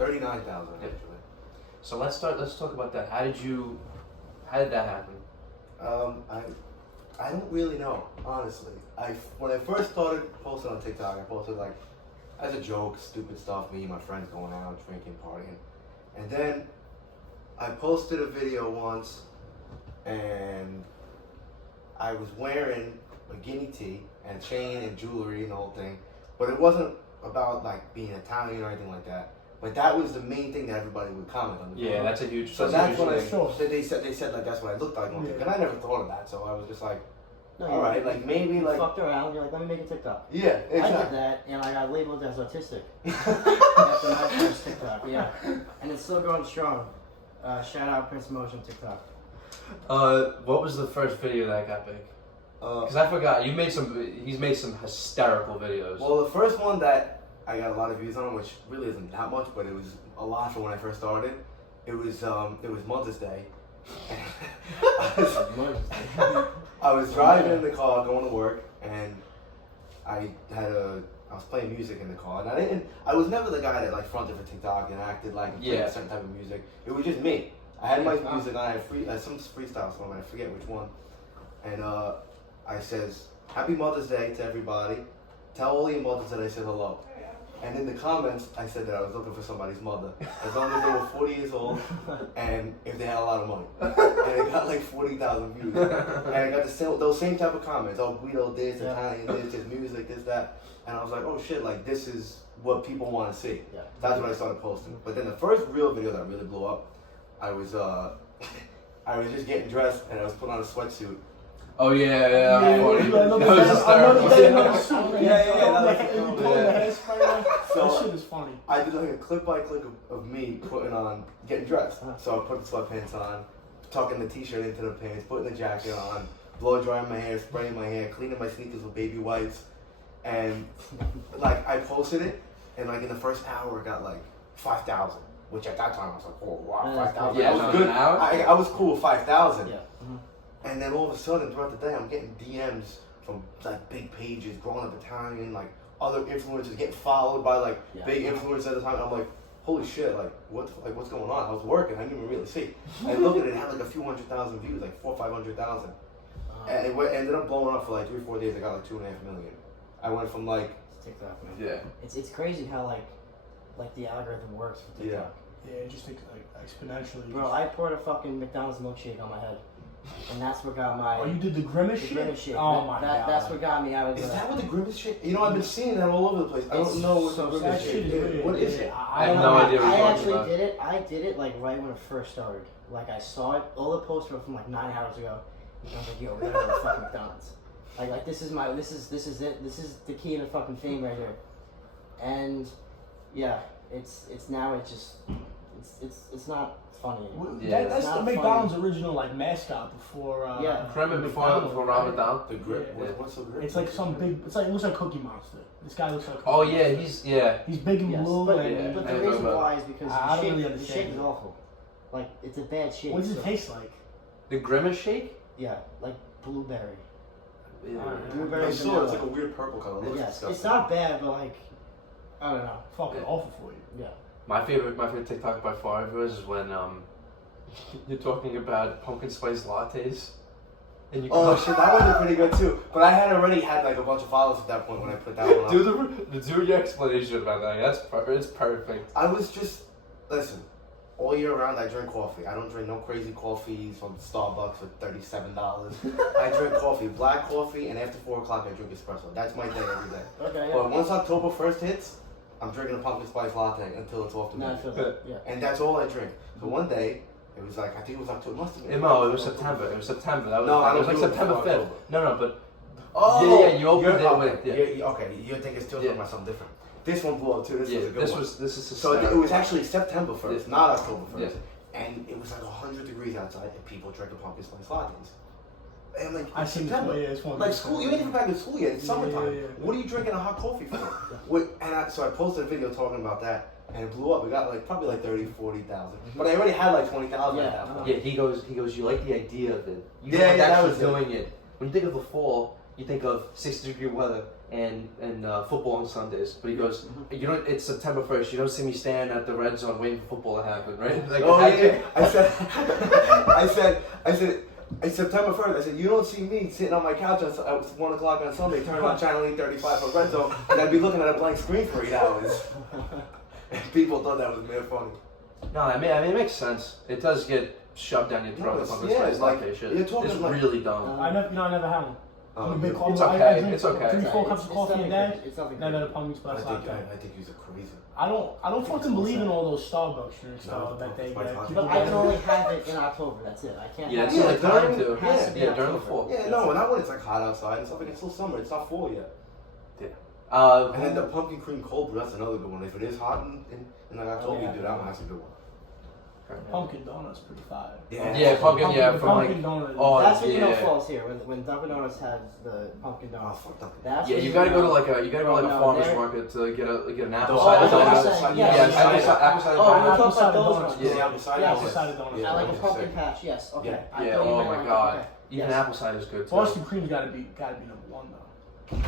39,000 actually. So let's talk about that. How did that happen? I don't really know, honestly. When I first started posting on TikTok, I posted like as a joke, stupid stuff, me and my friends going out, drinking, partying. And then I posted a video once and I was wearing a guinea tee and chain and jewelry and the whole thing. But it wasn't about like being Italian or anything like that. But that was the main thing that everybody would comment on. Yeah, that's a huge. So that's when they said like that's what I looked like. Yeah. And I never thought of that, so I was just like, No, all right, like maybe you like fucked around. You're like, let me make a TikTok. yeah, exactly. I did that, and I got labeled as autistic after my first TikTok. Yeah, and it's still going strong. Shout out Prince Motion TikTok. What was the first video that got big? Because I forgot. He's made some hysterical videos. Well, the first one that I got a lot of views on, which really isn't that much, but it was a lot for when I first started. It was Mother's Day. I was driving in the car going to work, and I was playing music in the car, and I was never the guy that like fronted for TikTok and acted like playing a certain type of music. It was just me. I had my music on. I had some freestyle song, I forget which one, and I says, "Happy Mother's Day to everybody. Tell all your mothers that I said hello." And in the comments, I said that I was looking for somebody's mother, as long as they were 40 years old and if they had a lot of money. And it got like 40,000 views. And I got those same type of comments. Oh, Guido this, Italian this, just music, this, that. And I was like, oh shit, like this is what people want to see. Yeah. That's when I started posting. But then the first real video that really blew up, I was just getting dressed and I was putting on a sweatsuit. Oh yeah. That shit is funny. I did like a clip by clip of me getting dressed. So I put the sweatpants on, tucking the t-shirt into the pants, putting the jacket on, blow drying my hair, spraying my hair, cleaning my sneakers with baby wipes, and like I posted it, and like in the first hour it got like 5,000, which at that time I was like, oh wow, 5,000. Yeah, I was good. I was cool with 5,000. Yeah. And then all of a sudden, throughout the day, I'm getting DMs from like big pages, growing up Italian, like other influencers getting followed by like big influencers at the time. I'm like, holy shit, like what's going on? I was working, I didn't even really see. I looked at it, it had like a few 100,000 views, like 400,000 or 500,000. And it ended up blowing up for like 3-4 days. I got like 2.5 million. I went from like TikTok, man. Yeah. It's crazy how like the algorithm works for TikTok. Yeah, it just takes like exponentially. Bro, I poured a fucking McDonald's milkshake on my head. And that's what got my... Oh, you did the grimace shit? Grimace shit. Oh my god. That's what got me out of Is that what the grimace shit? You know, I've been seeing that all over the place. I don't know what the grimace shit is. What is it? I have no idea what you're talking about. I did it like right when it first started. Like I saw it, all the posts were from like 9 hours ago. And I was like, yo, we gotta go to fucking McDonald's. Like this is it. This is the key to fucking fame right here. And yeah, it's not funny anymore. Yeah, that's the McDonald's original like mascot before. Kremlin before Ramadan. The grip. What's the grip? It's like some big. It looks like Cookie Monster. This guy looks like. Oh yeah, he's big and blue. But and the reason why is because I don't really the understand shake is awful. Like it's a bad shake. What does it taste like? the grimace shake. Yeah, like blueberry. Yeah. Blueberry. I saw it. It's like a weird purple color. It looks Yes, disgusting. it's not bad, but like I don't know. Fucking awful for you. Yeah. My favorite TikTok by far of yours is when you're talking about pumpkin spice lattes. And you shit, that one did pretty good too. But I had already had like a bunch of followers at that point when I put that one up. Do your explanation about that. It's perfect. I was just, listen, all year round I drink coffee. I don't drink no crazy coffees from Starbucks for $37. I drink coffee, black coffee, and after 4 o'clock I drink espresso. That's my day every day. Okay. Yeah. But once October 1st hits, I'm drinking a pumpkin spice latte until it's off the No, I menu. feel that. Yeah. And that's all I drink. So one day, it was like, I think it was October. It must have been. No, it was September. It was September. That was, No, I it was don't like do it September before 5th. October. No, but Oh, yeah, you opened it with Okay, you think it's still talking about something different. This one blew up too. This was a good one. This is So it was actually September 1st, not October 1st. Yeah. And it was like 100 degrees outside and people drinking pumpkin spice lattes. And like, I see September. it's one Like school, you ain't even back to school yet. It's summertime. Yeah. What are you drinking a hot coffee for? So I posted a video talking about that, and it blew up. We got like probably like 30,000, 40,000. But I already had like 20,000 at that point. Yeah, he goes, you like the idea of it. You know Yeah, like that actually was doing it. When you think of the fall, you think of 60-degree weather and football on Sundays. But he goes, you know, it's September 1st. You don't see me standing at the red zone waiting for football to happen, right? Like, I said, it's September 1st. I said, you don't see me sitting on my couch at 1 o'clock on Sunday, turning on channel 835 for Red Zone, and I'd be looking at a blank screen for 8 hours. And people thought that was mad funny. No, I mean it makes sense. It does get shoved down your throat. It's like you're talking it's like, really dumb. I never had one. I'm a big coffee. It's I okay. drink It's okay. 3-4 cups of coffee a day. It's nothing. Never had a pumpkin spice latte. I think you're crazy. I don't fucking believe in all those Starbucks drinks No, that they but get. But I can only have it in October. That's it. I can't. Yeah, have it's it. like time to. Has to be Yeah, during the October. fall. Yeah, no, not when it's like hot outside and stuff. Like it's still summer. It's not fall yet. And And then the pumpkin cream cold brew, that's another good one. If it is hot in like October, yeah. dude, that one has a good one. Pumpkin donuts pretty fire. Yeah, pumpkin. Yeah, from like. pumpkin donut. Oh, That's when you know yeah. falls here. When Dunkin' Donuts has the pumpkin Oh, donuts. fuck Dunkin'. That's Yeah, when you gotta go to know. like a No, farmer's they're- market to get an apple Oh, cider I thought you donut. said- Yeah, yes. apple cider Oh, donut. you're talking about cider those donuts. ones. Yeah, apple cider Yes. Apple cider donuts. Yeah. I like a those are pumpkin sick. patch. Yes. Okay. Yeah. I Yeah, thought you oh meant my like- god. okay. Even Yes. apple cider's good too. Boston cream's gotta be number one though.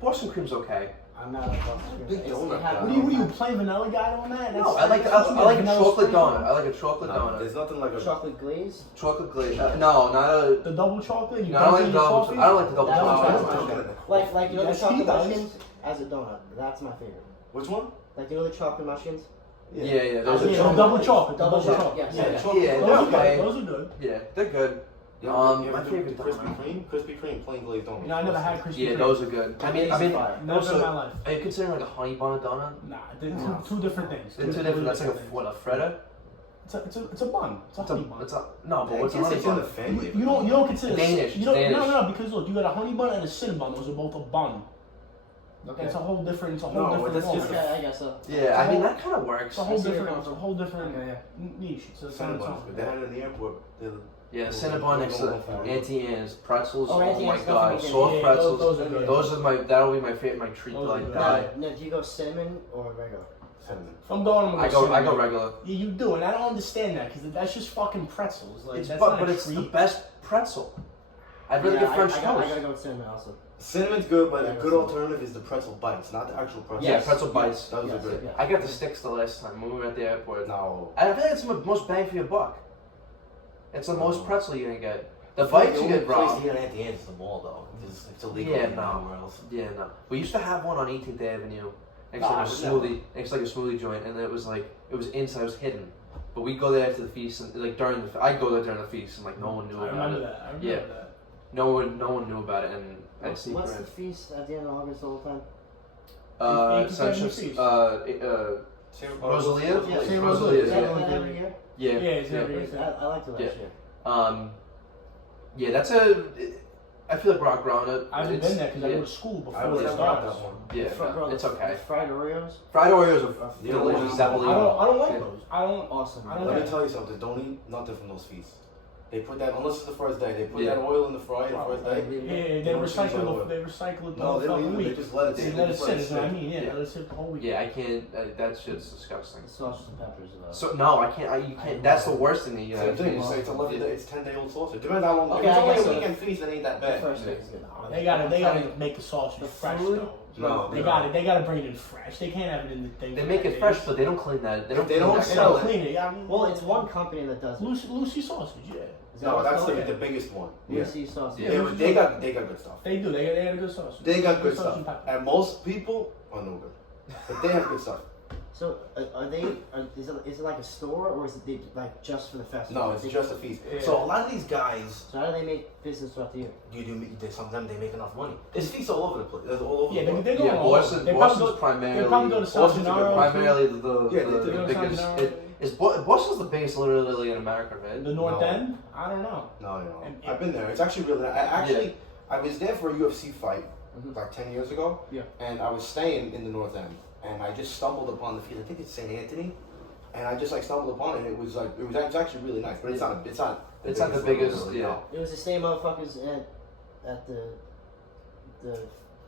Boston cream's okay. I'm not a Boston Big cream. donut guy. What are you plain vanilla guy on that? No, I like a chocolate donut. I like a chocolate donut. There's nothing like a chocolate glaze. Chocolate glaze. No, not a. The double chocolate. You No, I don't dunk it like in your double. coffee? I don't like the double That's chocolate. Like you know the Yes, he chocolate does. mushkins as a donut. That's my favorite. Which one? Like you know the chocolate mushkins. Yeah, those Yeah, are Yeah, chocolate. double chocolate. Double Double chocolate, chocolate. yes. Yeah, Those they're are good. okay. Those are good. Yeah, they're good. You My ever do favorite Krispy Kreme, plain glazed donut. You know, I never had Krispy Yeah, Kreme. those are good. I mean, Never in my also, life. are you considering like a honey bun donut? Nah, they're two different things. They're two different. That's like a things. what, a Fredda? It's a bun. It's a honey bun. It's a no, but what's a It's honey in the bun? family. You don't consider Danish, You don't, Danish. No, because look, you got a honey bun and a cinnamon. Those are both a bun. Okay. It's a whole different. It's a whole No, different. that's just form. Okay, I guess so. Yeah, I mean that kind of works. It's a whole I see where different. you're It's a coming whole different Okay, niche. It's a Cinnabons, but they had it in the airport. Yeah, Cinnabon next to Auntie Anne's pretzels. Oh, Oh, Auntie my Anne's god, definitely soft good. pretzels. Those are good. Those are my. That'll be my favorite. My treat Those till are I good. die. Now, do you go cinnamon or regular? Cinnamon. If I'm going, I'm gonna I go cinnamon. regular. Yeah, you do, and I don't understand that because that's just fucking pretzels. Like It's that's but not a it's the treat. best pretzel. I'd rather Yeah, get French I toast. gotta go with cinnamon also. Cinnamon's good, but a Yeah, good that's alternative is the pretzel bites, not the actual pretzel. Yeah, Yes. pretzel bites. Those are Yes, good. yeah. I got the sticks the last time when we were at the airport. No. I feel like it's the most bang for your buck. It's the most pretzel you're gonna get. The I feel like bites you only get place raw. to get Auntie Anne's is the mall though. It's illegal Yeah, to get no. anywhere else. Yeah, no. We used to have one on 18th Avenue, next Nah, to I like a would never. smoothie, next to like a smoothie joint, and it was inside, it was hidden. But we go there after the feast, and like I go there during the feast, and like no one knew I about remember it. that. I remember Yeah. that. No one knew about it, and I see. What's the feast at the end of August all the time? Sunshine, Feast. Rosalia? Yeah. Saint Rosalia, Is yeah. that every year? Yeah. Yeah, it's yeah. every year. I liked it last Yeah. year. Yeah, that's I feel like rock around it. I haven't It's- been there because I yeah. go to school before I was it never got starts. that one. Yeah, Bro, it's okay. Fried Oreos? Fried Oreos are You know, delicious. I I don't like Yeah. those. I don't. Awesome. I don't Let me like- tell you something. Don't eat nothing from those feasts. They put that unless it's the first day. They put Yeah. that oil in the fryer the first day. Yeah, they don't recycle use oil. it. They recycle it the No, whole they don't fucking even. They week. just let it They sit. let it just sit. Is what I sit. mean. Yeah, Yeah. let it sit the whole week. Yeah, I can't. That shit's disgusting. Sausage and peppers. So no, I can't. You can't. That's the worst thing that you Same have. thing. It's 11 day. It's 10-day-old sausage. Depends how long. Okay, if it's I only guess a so. weekend feast, it ain't that bad. First day is good. They gotta make the sausage The fresh food? though. No, They gotta bring it in fresh. They can't have it in the thing. They make it fresh, but they don't clean that. They don't. They clean don't that They sell don't stuff. clean it. Yeah, I mean, Well, it's one company that does it. Lucy sausage. Yeah, Is that No, what it's that's called? the biggest one. Yeah. Lucy sausage. Yeah. They got good stuff. they do. They got a good sausage. They got good sausage stuff. and pepper. And most people are no good, but they have good stuff. So, is it like a store or is it like just for the festival? No, it's just a feast. Yeah. So a lot of these guys, So how do they make business throughout the year? sometimes they make enough money. There's feasts all over the place. There's all over Yeah, the place. they go. Yeah, Boston. They probably Boston's go. primarily. They probably go to San Boston's a good Gennaro. primarily Yeah, they do. the San biggest. Gennaro. Boston's the biggest literally in America, right? The North No. End. I don't know. No. And- I've been there. It's actually really nice. I was there for a UFC fight Mhm. like 10 years ago. Yeah. And I was staying in the North End, and I just stumbled upon the feast. I think it's St. Anthony, and I just like stumbled upon it. And it was actually really nice, but it's not the biggest, one, yeah. no. It was the same motherfuckers at the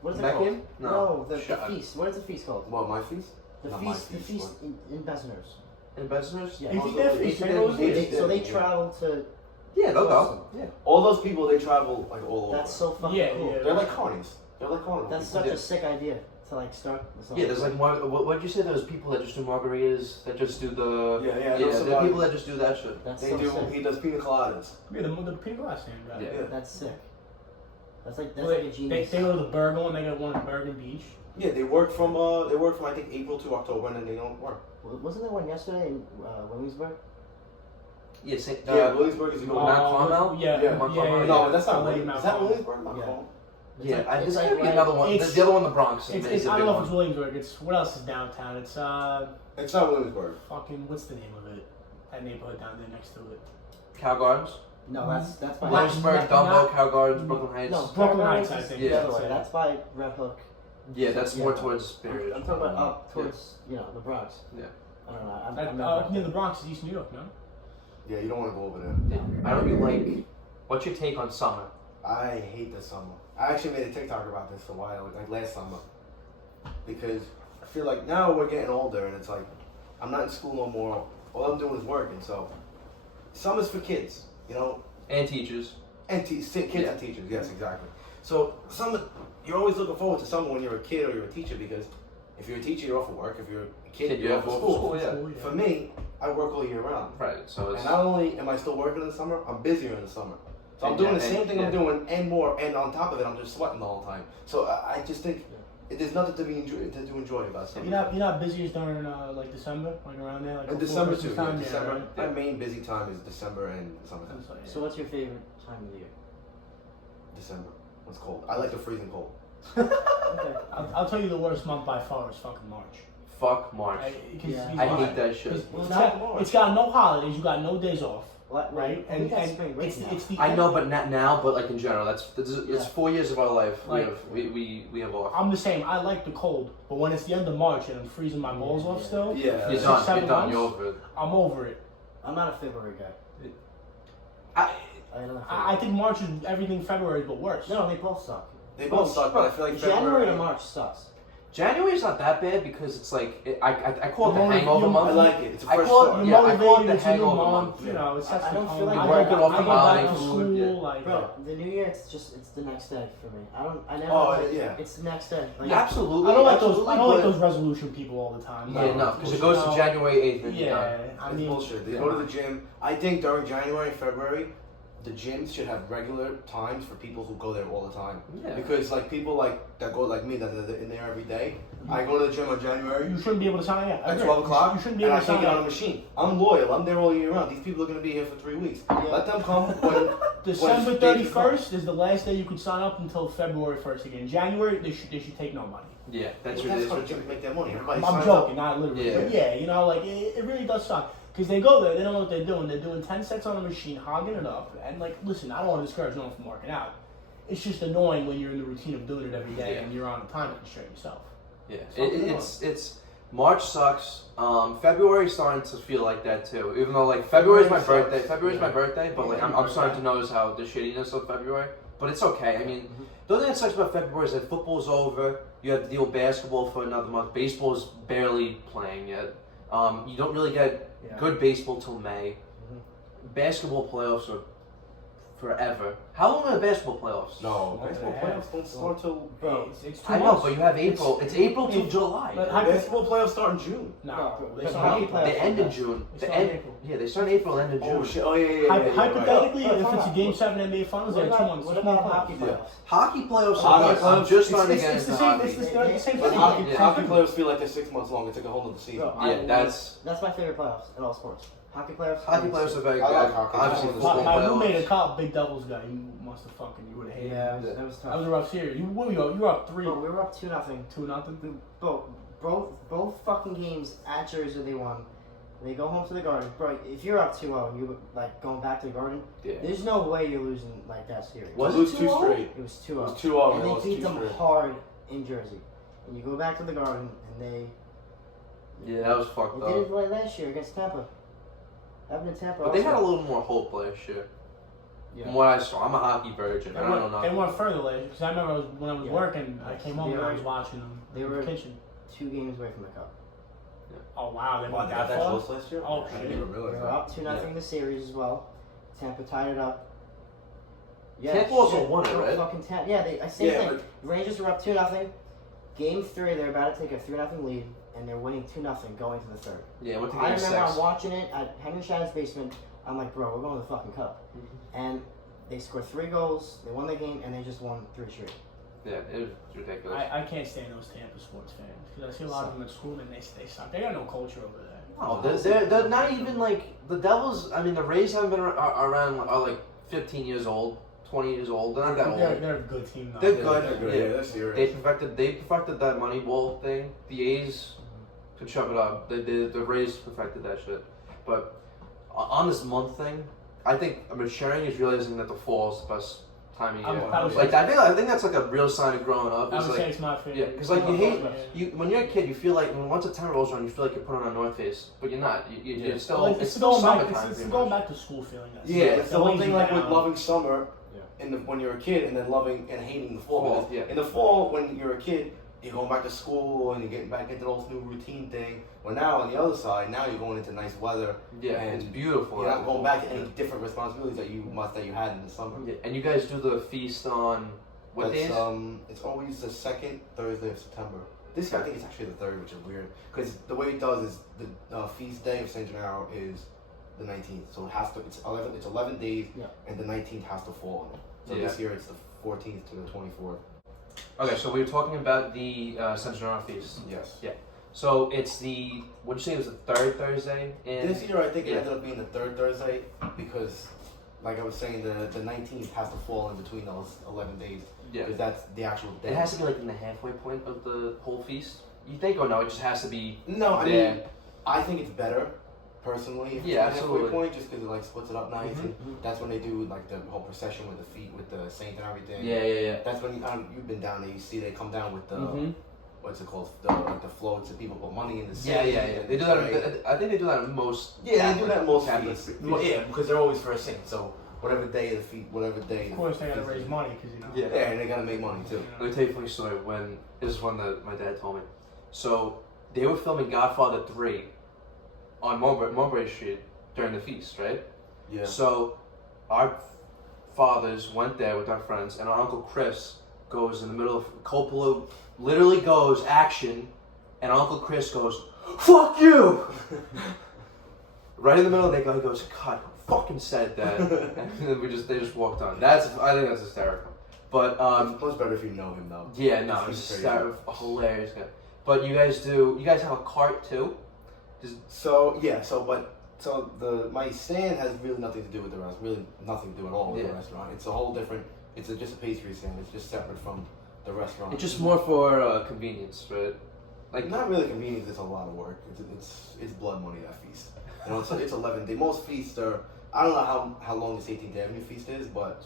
what is it That called? game? No, the Shut up. feast. What is the feast called? What, my feast? The Not my feast. The feast, feast in Besners. In Bessemer's? Yeah. You think they're feast? they- They go to they- feast? So they yeah. travel to Yeah, they'll Awesome. go. Yeah. All those people, they travel like all over. That's so fucking Yeah, cool. yeah. They're like carnies. They're like carnival. That's people. such a sick idea to like start. Yeah, there's like what did you say? Those people that just do margaritas, that just do the Yeah, yeah. those The are people that just do that shit. That's They so do. sick. He does pina coladas. Yeah, the pink glass stand guy. Yeah. That's sick. That's like Well, a genius. They go to the Bergen and they got one at Bergen Beach. Yeah, they work from I think April to October, and then they don't work. Wasn't there one yesterday in Williamsburg? Yeah, Williamsburg is the Mount Carmel? Yeah, Yeah. Mount Carmel. No, that's not. Lake Is Mount that Carmel. Williamsburg? Mount Yeah. Carmel? Yeah, It's there's like gotta be right- another one. it's- The other one, the Bronx. It's is a I big don't know if one. it's Williamsburg. It's what else is downtown? It's It's not Williamsburg. fucking what's the name of it? That neighborhood down there next to it. Cow Gardens, No, that's by Williamsburg, not- Dumbo, not- Cow Gardens, Brooklyn Heights. No, Brooklyn Fairmont Heights, I is think. the Yeah. other way. That's by Red Hook. Yeah, that's more Yeah. towards Spirit. I'm talking about up towards the Bronx. Yeah. I don't know. I'm That, not near the Bronx is East New York, no? Yeah, you don't want to go over there. Yeah. I don't even like. What's your take on summer? I hate the summer. I actually made a TikTok about this a while, like last summer, because I feel like now we're getting older, and it's like I'm not in school no more. All I'm doing is working. So summer's for kids, you know, And teachers. and kids Yeah. and teachers. Yes, exactly. So summer, you're always looking forward to summer when you're a kid or you're a teacher, because if you're a teacher, you're off of work. If you're a kid, you're off of school. Yeah. For me, I work all year round. Right. So it's. And not only am I still working in the summer, I'm busier in the summer. So I'm And doing yeah, the same and- thing I'm yeah. doing and more, and on top of it, I'm just sweating the whole time. So I just think there's nothing to enjoy about summer. You're not busy as during like December, like around there, like And before December too. Christmas Yeah, time, December. right? My main busy time is December and summertime. So, yeah. So what's your favorite time of the year? December. It's cold. I like the freezing cold. Okay. I'll tell you the worst month by far is fucking March. Fuck March. Yeah. I hate that shit. It's got no holidays. You got no days off, What, right? I think that's spring break it's now. it's the I know, but not now. But like in general, it's Yeah. 4 years of our life. Like- We have off. I'm the same. I like the cold, but when it's the end of March and I'm freezing my balls off still, Yeah. You're Six, done. 7 You're done. months? You're over it. I'm over it. I'm not a February guy. I, I don't know. I think March is everything February, but worse. No, they both suck. They both suck, but I feel like January February. to March sucks. January's not that bad because it's like I call it the You're hangover motivated- month. I like it. It's a I fresh call it- start. yeah, I call it motivated, the it's a new hangover month, month, you know, it sets I the don't tone. feel like I working go off back- the I go holiday back to food, school, yeah. like, Bro, the New Year, it's the next day for me. I never. Oh, like, yeah. It's the next day. Like, Absolutely. I don't like absolutely, those. I don't like but- those resolution people all the time. Yeah, no, because it goes to No. January 8th and you're Yeah, done. I It's mean, bullshit. They yeah. go to the gym. I think during January and February, the gyms should have regular times for people who go there all the time. Yeah. Because like people like that go like me that are in there every day. I go to the gym on January you shouldn't be able to sign up. at 12 o'clock, You shouldn't be and able I to can't sign get on a up. machine. I'm loyal. I'm there all year round. These people are going to be here for 3 weeks. Yeah. Let them come when December when dates come. 31st is the last day you could sign up until February 1st again. January they should take nobody. Yeah, that's Well, what it that's is. how the gyms make their money. Everybody I'm signs joking, up. not literally. Yeah. But yeah, you know, like it really does suck. Because they go there, they don't know what they're doing. They're doing 10 sets on a machine, hogging it up. And like, listen, I don't want to discourage no one from working out. It's just annoying when you're in the routine of doing it every day Yeah. and you're on a time constraint yourself. Yeah, Something it's March sucks. February's starting to feel like that too. Even though like February's my February sucks. birthday. February's my Yeah. birthday, but like I'm starting to notice how the shittiness of February. But it's okay. I mean, the only thing that sucks about February is that football's over. You have to deal with basketball for another month. Baseball's barely playing yet. You don't really get Yeah. good baseball till May. Basketball playoffs are forever. How long are the basketball playoffs? No, Month baseball and a half. playoffs don't start till. Bro, it's 2 I know, months. but you have April. It's April to it's- July. but Basketball playoffs start in June. No, Bro, they but start in hockey April. playoffs- They end in June. They The start in end, April. yeah, they start in April, end in June. Oh shit! Oh yeah, yeah, yeah. yeah, you're right. Hypothetically, But if hold it's a on. Game 7 NBA Finals, they're 2 months. What It's about more hockey fun. playoffs? Hockey playoffs Hockey are playoffs- I'm just starting to get It's into the same. hockey. It's the same But thing. hockey playoffs feel like they're 6 months long. It's like a whole other season. Bro, Yeah, that's my favorite playoffs in all sports. Hockey playoffs. hockey playoffs are very I good. like hockey. Obviously, the My- school My roommate at playoffs. college, big Devils guy. You must have fucking. You would have hated. Yeah, him. that was That tough. was a rough series. What were you were up 3, Bro, we were up 2-0. 2-0. Both fucking games at Jersey they won. They go home to the Garden. Bro, if you're up 2-0 and you like going back to the Garden, Yeah. there's no way you're losing like that series. Was To lose it 2 2-0? straight. It was 2-0. It was 2-0. And They they lost beat 2 them straight. hard in Jersey. And you go back to the Garden and they Yeah, that was fucked did it up. like last year against Tampa. Happened in Tampa. But they had a also. little more hope last year. Yeah. From what I saw, I'm a hockey virgin. They I don't know went, they nothing. went further later because I remember when I was Yeah. working, I came home They and I were- was watching them they in were- the kitchen. 2 games away from the cup. Oh wow, they Wow, went they got that that far. close last year? Oh, I shit. didn't even They realize were that. up 2-0 the series as well. Tampa tied it up. Yeah, Tampa also shit. won it, right? Fucking yeah, same Yeah, thing. Rangers are up 2-0. Game 3, they're about to take a 3-0 lead, and they're winning 2-0 going to the third. Yeah, went to I game remember 6. I'm watching it at Henry Shannon's basement. I'm like, bro, we're going to the fucking cup. And they scored 3 goals, they won the game, and they just won 3 straight. Yeah, it was ridiculous. I can't stand those Tampa sports fans because I see a lot of them at school and they suck. They got no culture over there. No, they're not even like the Devils. I mean, the Rays haven't been around are like 15 years old, 20 years old. They're not that old. They're a good team though. They're They're good. Yeah, Yeah. they're serious. They perfected that Moneyball thing. The A's could shove it up. The Rays perfected that shit. But on this month thing, I think Sharon is realizing that the fall is the best time of year. I think that's like a real sign of growing up. I would like, say it's my favorite. yeah, because like when you're a kid, you feel like when September rolls around, you feel like you're putting on a North Face, but you're not. You're still Like, it's still summertime. It's going back to school feeling. Yeah, it's the whole thing like with down. loving summer when you're a kid and then loving and hating the fall. Yeah. In the fall, when you're a kid, you're going back to school and you're getting back into the whole new routine thing. Well, now on the other side, now you're going into nice weather. Yeah, and it's beautiful. You're not going back to any different responsibilities that you had in the summer. Yeah. And you guys do the feast on what days? It's always the second Thursday of September. This year I think it's actually the third, which is weird because the way it does is the feast day of Saint Gennaro is the 19th, so it's 11 days, and the 19th has to fall on it. So this year it's the 14th to the 24th. Okay, so we were talking about the Saint Gennaro feast. Yes. Yeah. So it's what'd you say it was the third Thursday? This year I think it ended up being the third Thursday because, like I was saying, the 19th has to fall in between those 11 days. Yeah. Because that's the actual day. It has to be like in the halfway point of the whole feast. You think? Oh no, it just has to be. No, I there. mean, I think it's better personally. If it's absolutely. halfway point, just because it like splits it up nice, and that's when they do like the whole procession with the feet, with the saint and everything. Yeah. That's when you've been down there. You see they come down with the what's it called? The floats and people put money in the sea. Yeah. They do that. I think they do that in most. Yeah, they do that in most Catholic feasts. Yeah, because they're always for a saint. So whatever day of the feast, whatever day. Of course, they gotta raise money because Yeah, and they gotta make money too. Let me tell you a funny story. This is one that my dad told me. So they were filming Godfather 3 on Mulberry Street during the feast, right? Yeah. So our fathers went there with our friends, and our Uncle Chris goes in the middle of Coppola, literally goes action, and our Uncle Chris goes, "Fuck you!" Right in the middle, he goes, "God, who fucking said that?" And then they just walked on. I think that's hysterical. But it's much better if you know him though. Yeah, no, it's a hilarious guy. But you guys have a cart too? My stand has really nothing to do with the restaurant. Really nothing to do at all with the restaurant. It's a whole different. It's just a pastry stand. It's just separate from the restaurant. It's just more for convenience, right? Like not really convenience. It's a lot of work. It's blood money, that feast. You know, it's 11 days. Most feasts are. I don't know how long this 18th Avenue feast is, but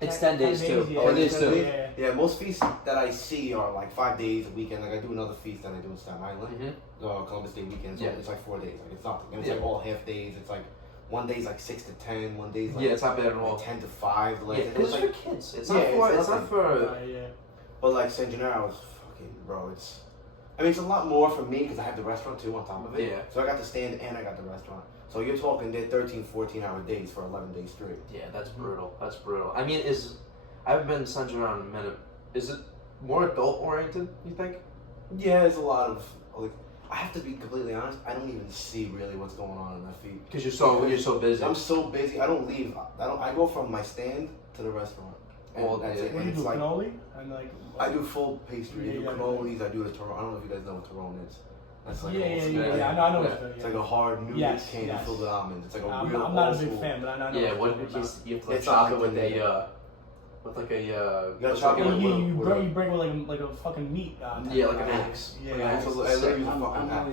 it's 10 days too. Yeah. 10 days too. Yeah, most feasts that I see are like 5 days a weekend. Like I do another feast that I do in Staten Island, Columbus Day weekend. So it's like 4 days. Like it's nothing. And it's like all half days. It's like one day's like 6 to 10. One day's like it's not bad at all. 10 to 5. Like, it's for kids. It's not for. But like Saint Gennaro's fucking bro. It's a lot more for me because I have the restaurant too on top of it. Yeah. So I got the stand and I got the restaurant. So you're talking they're 13, 14-hour days for 11 days straight. Yeah, that's brutal. That's brutal. I mean, I haven't been to Saint Gennaro in a minute. Is it more adult oriented? You think? Yeah, there's a lot of like. I have to be completely honest. I don't even see really what's going on in that feed Because you're so busy. I'm so busy. I don't leave. I go from my stand to the restaurant. And that's it. What do you do, cannoli? And like. I do full pastry. I do cannolis. I do the Tyrone. I don't know if you guys know what Tyrone is. That's like I know what it's like a hard noodle candy filled with almonds. It's like a real. I'm not a big fan, but I know. Yeah, what you have to chop it with You gotta chop it you break with like a fucking meat. Like an axe. I'm really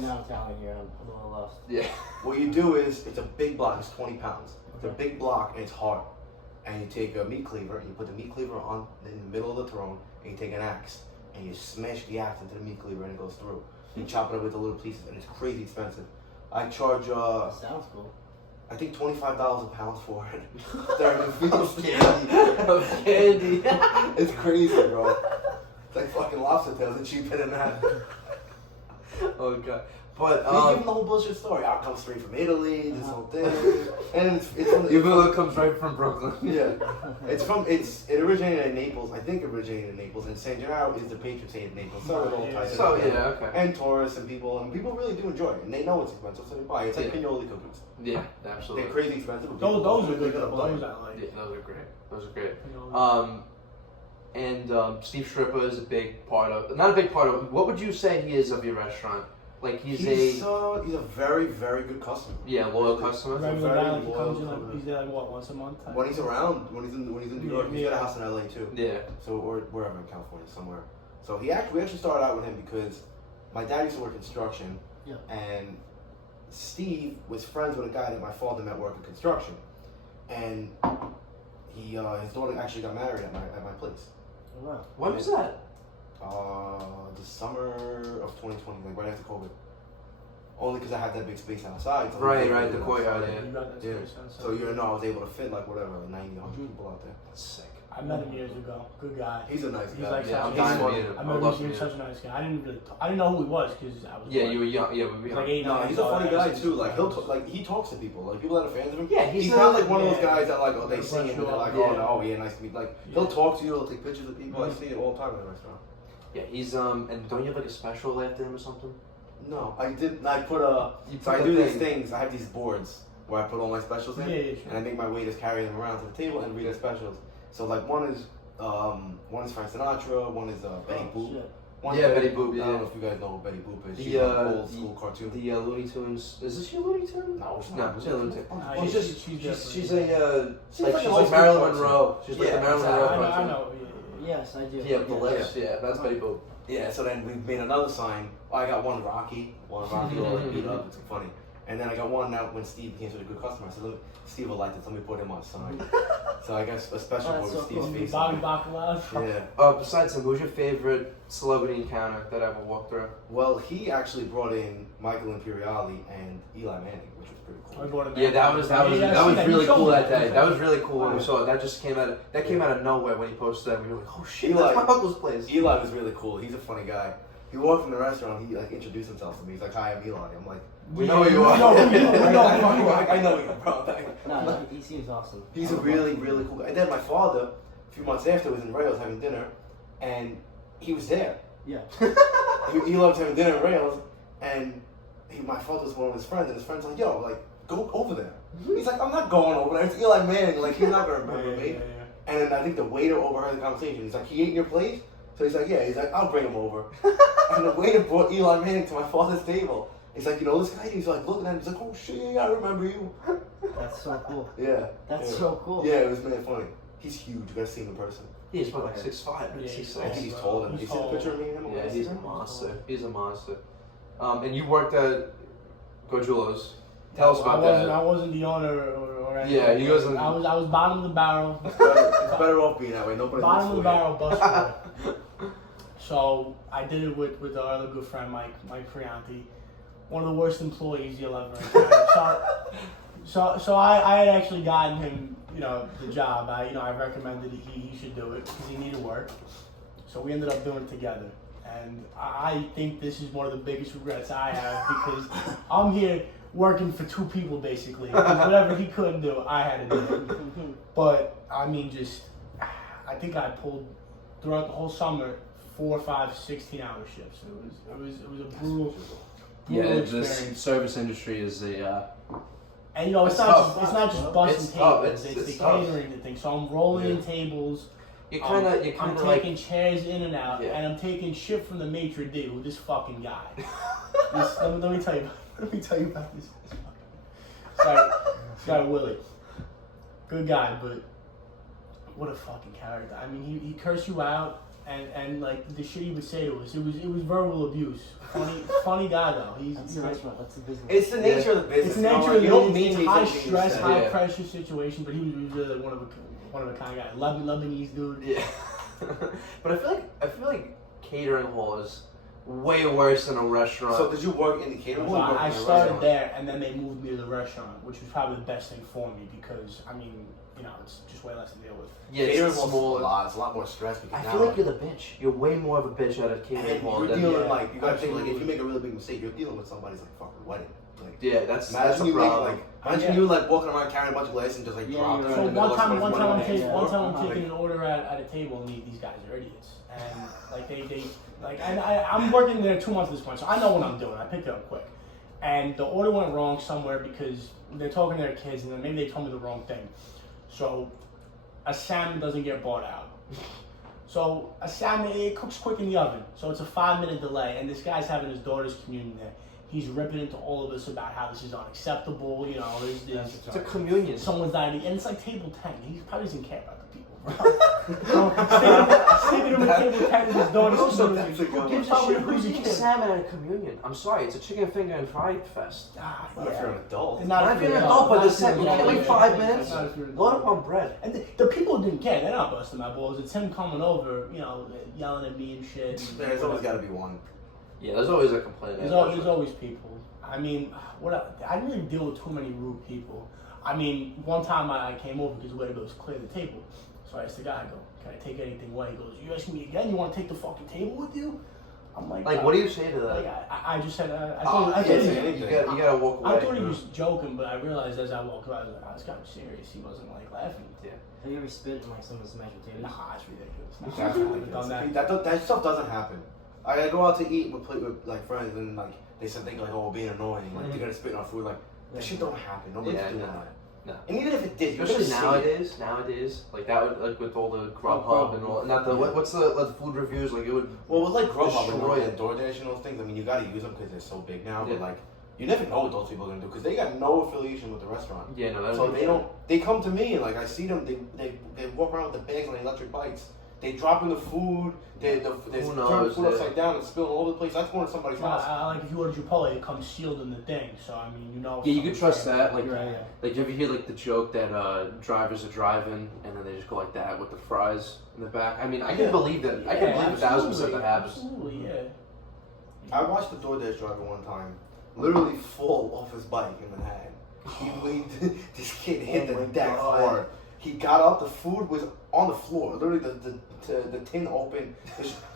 not Italian here. I'm a little lost. Yeah. What you do is it's a big block. It's 20 pounds. It's a big block and it's hard. And you take a meat cleaver and you put the meat cleaver on in the middle of the throne and you take an axe and you smash the axe into the meat cleaver and it goes through. You chop it up into little pieces and it's crazy expensive. I charge sounds cool. I think $25 a pound for it. During the feast. Candy. It's crazy, bro. It's like fucking lobster tails. It's cheaper than that. Oh god. But They give him the whole bullshit story. I come straight from Italy, this whole thing, and it's from even though it comes right from Brooklyn. Yeah, it originated in Naples. I think it originated in Naples, and San Gennaro is the patron saint of Naples. So it all ties in. So yeah, okay. And tourists and people really do enjoy it, and they know it's expensive, so they buy it. It's like pinoli cookies. Yeah, absolutely. They're crazy expensive. But Those are good. Those Those I like. Yeah, those are great. Those are great. And Steve Stripper is a big part of, not a big part of, what would you say he is of your restaurant? Like he's a very, very good customer. Yeah, loyal customer. Regular guy, like he comes in, like, he's there like what, once a month? When he's around, when he's in New York, he's got a house in LA too. Yeah. So or wherever in California, somewhere. So we actually started out with him because my dad used to work construction, and Steve was friends with a guy that my father met working construction, and he his daughter actually got married at my place. Wow. When was that? The summer of 2020, like right after COVID. Only because I had that big space outside. So Right, the courtyard, Yeah. So I was able to fit like whatever, like 90, 100 people out there. That's sick. I met him years ago. Good guy. He's a nice guy. He's like yeah, I'm such dying to a meet him. I met him. He was such a nice guy. I didn't know who he was because I was. Yeah, you were young. Yeah, we were like young. 8, No, 9 he's a funny years guy old. too. Like he talks to people. Like people that are fans of him. Yeah, he's not like one of those guys that like they Yeah. sing him and they're like, Yeah. oh yeah, nice to meet. Like he'll talk to you. He'll take pictures of people. I see it all the time in the restaurant. Yeah, he's and don't you have like a special after him or something? No, I did. I put a. You So put I the do these thing. things. I have these boards where I put all my specials in, Yeah, sure. and I make my waiters carry them around to the table and read their specials. So like one is Frank Sinatra, one is Betty Boop. Shit. One's Yeah, Betty Boop. I Yeah. don't know if you guys know who Betty Boop is. The, She's an old school cartoon. The Looney Tunes. Is this your Looney Tune? No, she's No, not. she's not Looney Tune. Nah, She's a She's like like she's an like old Marilyn school Monroe. She's like Yeah, the Marilyn exactly. Monroe I cartoon. know. Yes, I do. Yeah, the lips. Yeah, that's Betty Boop. Yeah, so then we made another sign. I got one Rocky all like beat up. It's funny. And then I got one now when Steve became such a good customer. I said, Steve will like this. Let me put him on a sign. So I got a special one with so Steve's cool. face. Bobby on Bacala. it. Yeah. Besides him, who's your favorite celebrity encounter that ever walked through? Well, he actually brought in Michael Imperiali and Eli Manning, which was pretty cool. I bought him. Yeah, that was really cool that day. That was really cool when we Yeah. saw it. That just came out of nowhere when he posted that. We were like, oh shit, Eli- that's my uncle's place. Eli was really cool. He's a funny guy. He walked in the restaurant. He like introduced himself to me. He's like, "Hi, I'm Eli." I'm like, We know who you are. We know who you are. I know you, bro. No, he seems awesome. He's a really, really cool guy. And then my father, a few months after, was in Rails having dinner, and he was there. Yeah. He loved having dinner in Rails, and my father was one of his friends, and his friend's like, "Yo, like, go over there." He's like, "I'm not going over there. It's Eli Manning. Like, he's not gonna remember me." And then I think the waiter overheard the conversation. He's like, "He ate in your place?" So he's like, "Yeah." He's like, "I'll bring him over." And the waiter brought Eli Manning to my father's table. He's like, "You know this guy?" He's like looking at him. He's like, "Oh shit, yeah, I remember you." That's so cool. Yeah. That's yeah. so cool. Yeah, it was really funny. He's huge. You gotta see him in person. He's about like 6'5", Yeah, 6'6". I think he's taller than. He's You see the tall. picture of me and him? Yeah, he's a monster. He's a monster. And you worked at Gorgiulo's. Tell us about that. I wasn't the owner or anything. Yeah, he wasn't- I was bottom of the barrel. It's better off being that way. Nobody Bottom of the looks for barrel bus boy. So I did it with our other good friend Mike Frianti, one of the worst employees you'll ever encounter. So I had actually gotten him, the job. I recommended he should do it because he needed work. So we ended up doing it together. And I think this is one of the biggest regrets I have because I'm here working for two people basically. 'Cause whatever he couldn't do, I had to do it. But I mean, I think I pulled throughout the whole summer 4, 5, 16-hour shifts. It was a brutal experience. service industry is a. And it's It's not tough. just It's busting tough. tables. It's the tough. catering the thing. So I'm rolling in tables. You're I'm kind of like. taking chairs in and out, Yeah. and I'm taking shit from the maitre d', who this fucking guy. Let me tell you. Let me tell you about this. This guy Willie, good guy, but what a fucking character. I mean, he cursed you out, and like the shit he would say to us, it was verbal abuse. Funny guy though. That's a nice one. That's the business. It's the nature of the business. It's the nature of you the don't mean it's anything high you stress, say. high Yeah. pressure situation, but he was really one of a kind of guy. Lebanese dude. Yeah. But I feel like catering laws way worse than a restaurant. So did you work in the catering? So I started there, and then they moved me to the restaurant, which was probably the best thing for me because I mean, you know, it's just way less to deal with. Yeah, catering it's was small. it's a lot more stress because I now, feel like you're the bitch. You're way more of a bitch at a catering hall you're than dealing like you gotta think like absolutely. if you make a really big mistake, you're dealing with somebody's like fucking wedding. Like, yeah, that's imagine a you make problem. imagine you like walking around carrying a bunch of glass and just like Yeah, drop you're them. So in the middle of somebody's one wedding. time I'm taking an order at a table, and these guys are idiots, and like they like I'm working there 2 months at this point, so I know what I'm doing. I picked it up quick, and the order went wrong somewhere because they're talking to their kids, and then maybe they told me the wrong thing. So a salmon doesn't get bought out. So a salmon, it cooks quick in the oven, so it's a 5-minute delay, and this guy's having his daughter's communion there. He's ripping into all of us about how this is unacceptable, you know, It's a communion. someone's dying, and it's like table 10. He probably doesn't care about the people, bro. Sticking him at table 10 with his daughter's Also, communion. that's a good Who gives a Probably shit? Who's who's eating kid? salmon at a communion? I'm sorry, it's a chicken finger and fry fest. Not if you're an adult. And Not if you're an adult, but the second, you get like 5 minutes. Load up on bread. And the people didn't care. They're not busting my balls. It's him coming over, you know, yelling at me and shit. And There's always got to be one. Yeah, there's always a complaint. There's always people. I mean, I didn't really deal with too many rude people. I mean, one time I came over because the way to go is clear the table. So I asked the guy, I go, can I take anything away? He goes, you asking me again? You want to take the fucking table with you? I'm like, Like, what do you say to that? Like, I just said, I You gotta walk away. I thought he was joking, but I realized as I walked by, I was like, oh, this guy was serious. He wasn't like laughing. Yeah. Have you ever spit in like someone's mashed potatoes? Nah, it's ridiculous. That's Nah, I haven't ridiculous. done that. That stuff doesn't happen. I go out to eat with like friends and like they said think like oh being annoying like they're gonna spit in our food like that shit don't happen. Nobody's doing that. No. And even if it did, you're Especially gonna see it. nowadays, like that would like with all the Grubhub and all. Not the what's the food reviews like it would. Well, with like Grubhub destroy and it. DoorDash and those things, I mean you gotta use them because they're so big now. Yeah. But like you never know what those people are gonna do because they got no affiliation with the restaurant. Yeah, no, that So was they don't. They come to me and like I see them. They walk around with the bags on the electric bikes. They drop in the food. They turn the food upside down and spill all over the place. That's going to somebody's house. I like if you order Chipotle, it comes sealed in the thing. So I mean, you know. Yeah, you could trust that. Like, Right. like, you ever hear like the joke that drivers are driving and then they just go like that with the fries in the back? I mean, I can believe that. I can believe 1,000% that happens. Absolutely, yeah. I watched the DoorDash driver one time, literally fall off his bike in Manhattan. He leaned, this kid hit the deck hard. He got up, the food was on the floor. Literally, the tin open.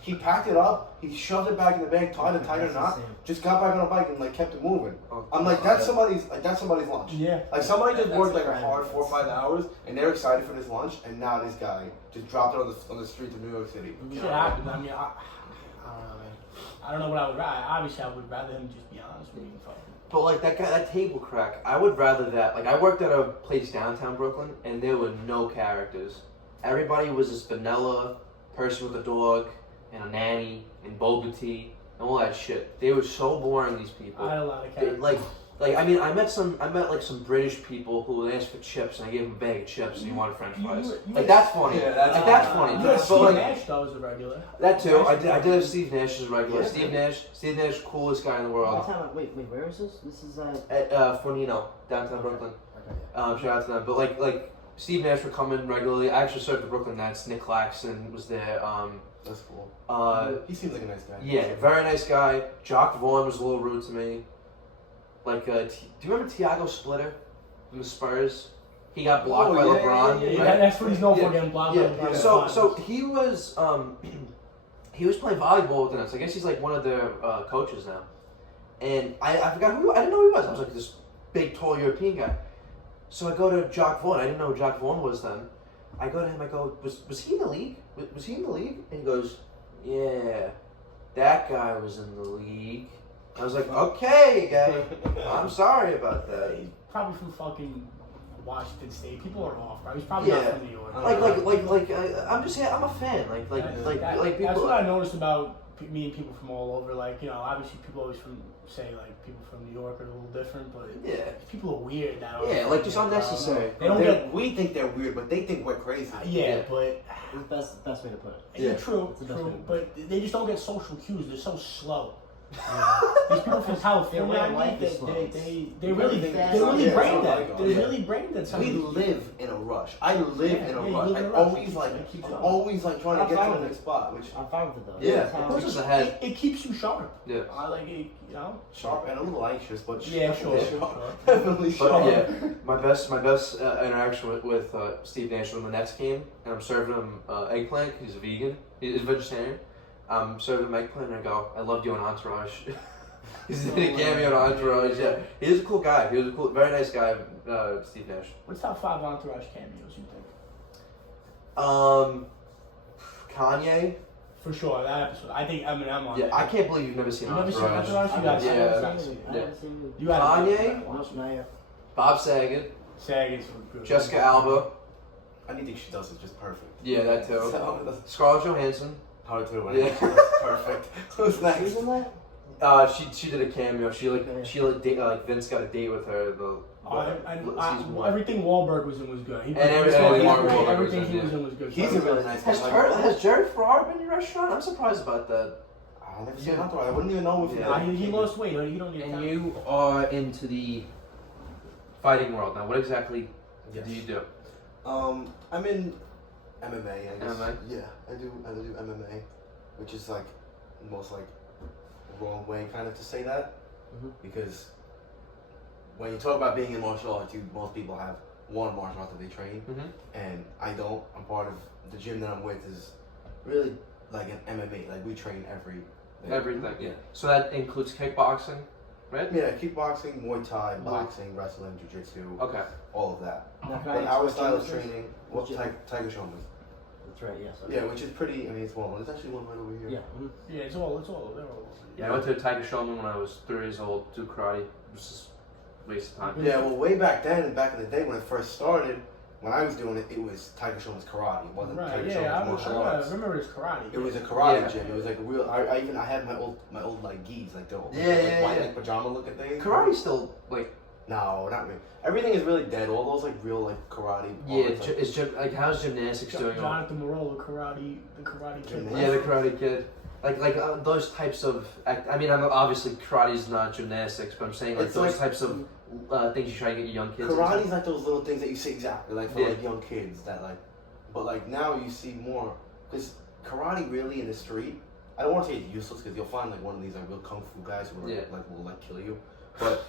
He packed it up, he shoved it back in the bag, tied a tighter knot, just got back on the bike and like kept it moving. I'm like, that's somebody's lunch. Yeah. Like somebody just worked like a That's hard 4 or 5 hours, and they're excited for this lunch, and now this guy just dropped it on the streets of New York City. Shit happens. I mean, I don't know, man. I don't know what I would rather. Obviously, I would rather him just be honest with me. But like that guy, that table crack, I would rather that. Like I worked at a place downtown Brooklyn, and there were no characters. Everybody was this vanilla person with a dog and a nanny and boba tea and all that shit. They were so boring. These people. I had a lot of They, characters. like I mean, I met like some British people who asked for chips, and I gave them a bag of chips, and he wanted French fries. Like that's funny. Yeah, that's like that's funny. You had But Steve like Nash though as a regular. that too. I did have Steve Nash as a regular. Yeah. Steve Nash, coolest guy in the world. Wait, where is this? This is At Fornino, downtown Brooklyn. Okay. Shout out to them. But like Steve Nash would come in regularly. I actually served the Brooklyn Nets. Nick Claxton was there. That's cool. He He seems like a nice guy. Yeah, very nice guy. Jock Vaughn was a little rude to me. Like, do you remember Thiago Splitter from the Spurs? He got blocked by LeBron. Yeah, right? that's what he's known Yeah. for, getting blocked. Yeah. by LeBron. So he was he was playing volleyball with the Nets. I guess he's like one of their coaches now. And I forgot who I didn't know who he was. I was like this big tall European guy. So I go to Jock Vaughn. I didn't know who Jock Vaughn was then. I go to him. I go, was he in the league? Was he in the league? And he goes, yeah, that guy was in the league. I was like, okay, guy. I'm sorry about that. He's probably from fucking Washington State. People are off, bro. He's probably Yeah. not from New York. I'm just saying, I'm a fan. Like people. That's what I noticed about meeting people from all over. Like, you know, obviously people always say like people from New York are a little different, but Yeah. people are weird now. Yeah, like just unnecessary. They don't get. We think they're weird, but they think we're crazy. Yeah, but It's the best way to put it. yeah, Yeah. true, It's the best way. But they just don't get social cues. They're so slow. These people from California, They're I like think, this they really brain dead. They're really brain dead. We live in a rush. I live in a rush. I'm always like trying to get to the next spot, which I'm fine with it though. Yeah. It pushes ahead. It keeps you sharp. Yeah. I like it, you know. sharp and a little anxious, but Yeah, sure. definitely But sharp. yeah, my best interaction with Steve Nash on the Nets game, and I'm serving him eggplant. He's a vegan. He's a vegetarian. I'm serving him eggplant, and I go, "I loved you on Entourage." He's in a cameo on Entourage. Yeah, he was a cool guy. He was a cool, very nice guy, Steve Nash. What's top 5 Entourage cameos you think? Kanye. For sure, that episode. I think Eminem on Yeah, that. I can't believe you've never seen You've never seen Entourage. Entourage? You got Yeah. You got Kanye, Bob Saget, Saget's good. Jessica Alba. Anything she does is just perfect. Yeah, that too. So, Scarlett Johansson. hard to do. Yeah. Perfect. Who's next? She did a cameo. She Vince got a date with her. Season 1. Everything Wahlberg was in was good. He everything Wahlberg everything was he in, was in was good. He's a really nice guy. Has Jerry Ferrara been in your restaurant? I'm surprised about that. I never seen Entourage. I wouldn't even know if He lost weight. He don't need And you are into the fighting world now. What exactly do you do? I'm in MMA. I guess. MMA? Yeah, I do MMA, which is like the most like wrong way kind of to say that, because when you talk about being in martial arts, most people have one martial art that they train, and I don't. I'm part of the gym that I'm with is really like an MMA. Like we train Everything. Yeah. So that includes kickboxing, right? Yeah, kickboxing, Muay Thai, boxing, wrestling, jiu-jitsu, Okay. all of that. Now, But our style of training, Tiger Showman. That's right. Yes. Yeah, which is pretty. I mean, it's one. There's actually one right over here. Yeah. Yeah, it's all. They're all. Yeah, I went to a Tiger Showman when I was 3 years old. Do karate. It was just a waste of time. Yeah, well, way back then, back in the day when it first started, when I was doing it, it was Tiger Showman's karate. It wasn't Right. Tiger Yeah, Showman's martial arts. I remember his karate. It was a karate Yeah. gym. It was like a real. I had my old like gis, like the old, Yeah, white yeah. like pajama looking things. Karate's still like. No, not really. Everything is really dead. All those like real like karate. Yeah, arts, like, it's like how's gymnastics doing? Jonathan Moreau, the karate kid. Yeah, the Karate Kid. Like those types of. I mean, I'm obviously karate's not gymnastics, but I'm saying like It's those like- types of things you try to get your young kids. Karate's into. like those little things that you see exactly like for like young kids that like, but like now you see more because karate really in the street. I don't want to say it's useless because you'll find like one of these like real kung fu guys who are, will like kill you, but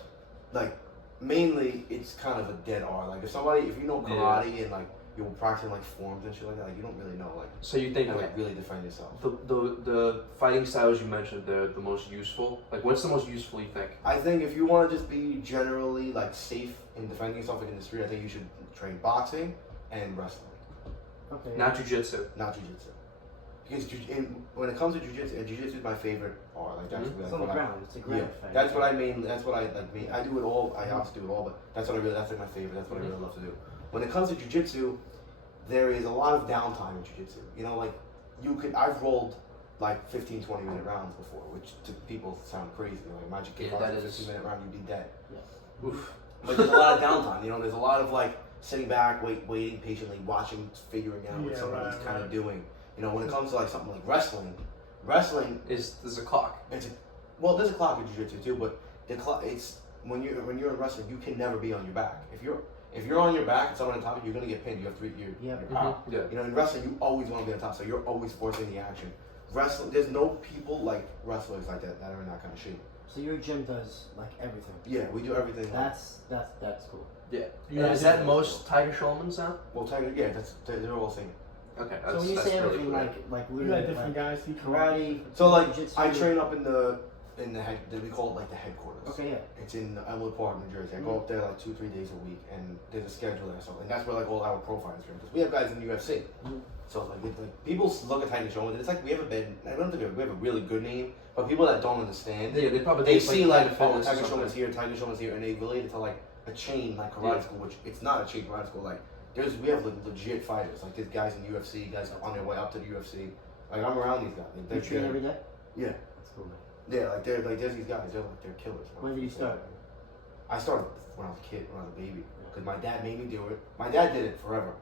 like mainly it's kind of a dead art. Like if you know karate and like you're practicing like forms and shit like that, like you don't really know like. So you think how to like really defend yourself. the fighting styles you mentioned, they're the most useful? Like what's the most useful you think? I think if you want to just be generally like safe in defending yourself like in the street, I think you should train boxing and wrestling. Okay. Not jujitsu. Not jiu-jitsu. Because when it comes to jiu-jitsu, and jiu-jitsu is my favorite art. Like that's, It's on the ground. It's a ground fight. that's what I mean. That's what I like. I do it all. I obviously do it all, but that's what I really. That's like my favorite. That's what I really love to do. When it comes to jiu-jitsu, there is a lot of downtime in jiu-jitsu. You know, like I've rolled like 15, 20-minute rounds before, which to people sound crazy. Like imagine kick off a 15-minute round, you'd be dead. Yeah. Oof. But there's a lot of downtime. You know, there's a lot of like sitting back, waiting patiently, watching, figuring out what somebody's kind of doing. You know, when it comes to like something like wrestling There's a clock. there's a clock in jiu-jitsu too, but the clock it's when you're in wrestling, you can never be on your back. If you're on your back and someone on top of you, you're gonna get pinned. You have you're out. Yeah. You know, in wrestling, you always want to be on top, so you're always forcing the action. Wrestling, there's no people like wrestlers like that are in that kind of shape. So your gym does like everything. Yeah, we do everything. That's cool. Yeah. And is that most Tiger Showmans now? Well, technically, yeah, they're all same. Okay. So when you say everything, really like You literally, got different guys. karate. So like, jiu-jitsu. I train up in the head. We call it like the headquarters. Okay, yeah. It's in Elmwood Park, New Jersey. I go up there like 2-3 days a week, and there's a schedule there. So, and that's where like all our pro fighters train. Because we have guys in the UFC. So like people look at Tiger Showman, and it's like we have I don't think we have a really good name, but people that don't understand, Yeah, they probably they think, see like Planet Fitness or Tiger something. Showman's here, Tiger Showman's here, and they relate it to like a chain like karate school, which it's not a chain karate school. Like we have like, legit fighters. Like there's guys in UFC, guys on their way up to the UFC. Like I'm around these guys. Like, You train every day? Yeah. That's cool, man. Yeah, like there's these guys. They're killers. When did you start? I started when I was a kid, when I was a baby, because my dad made me do it. My dad did it forever.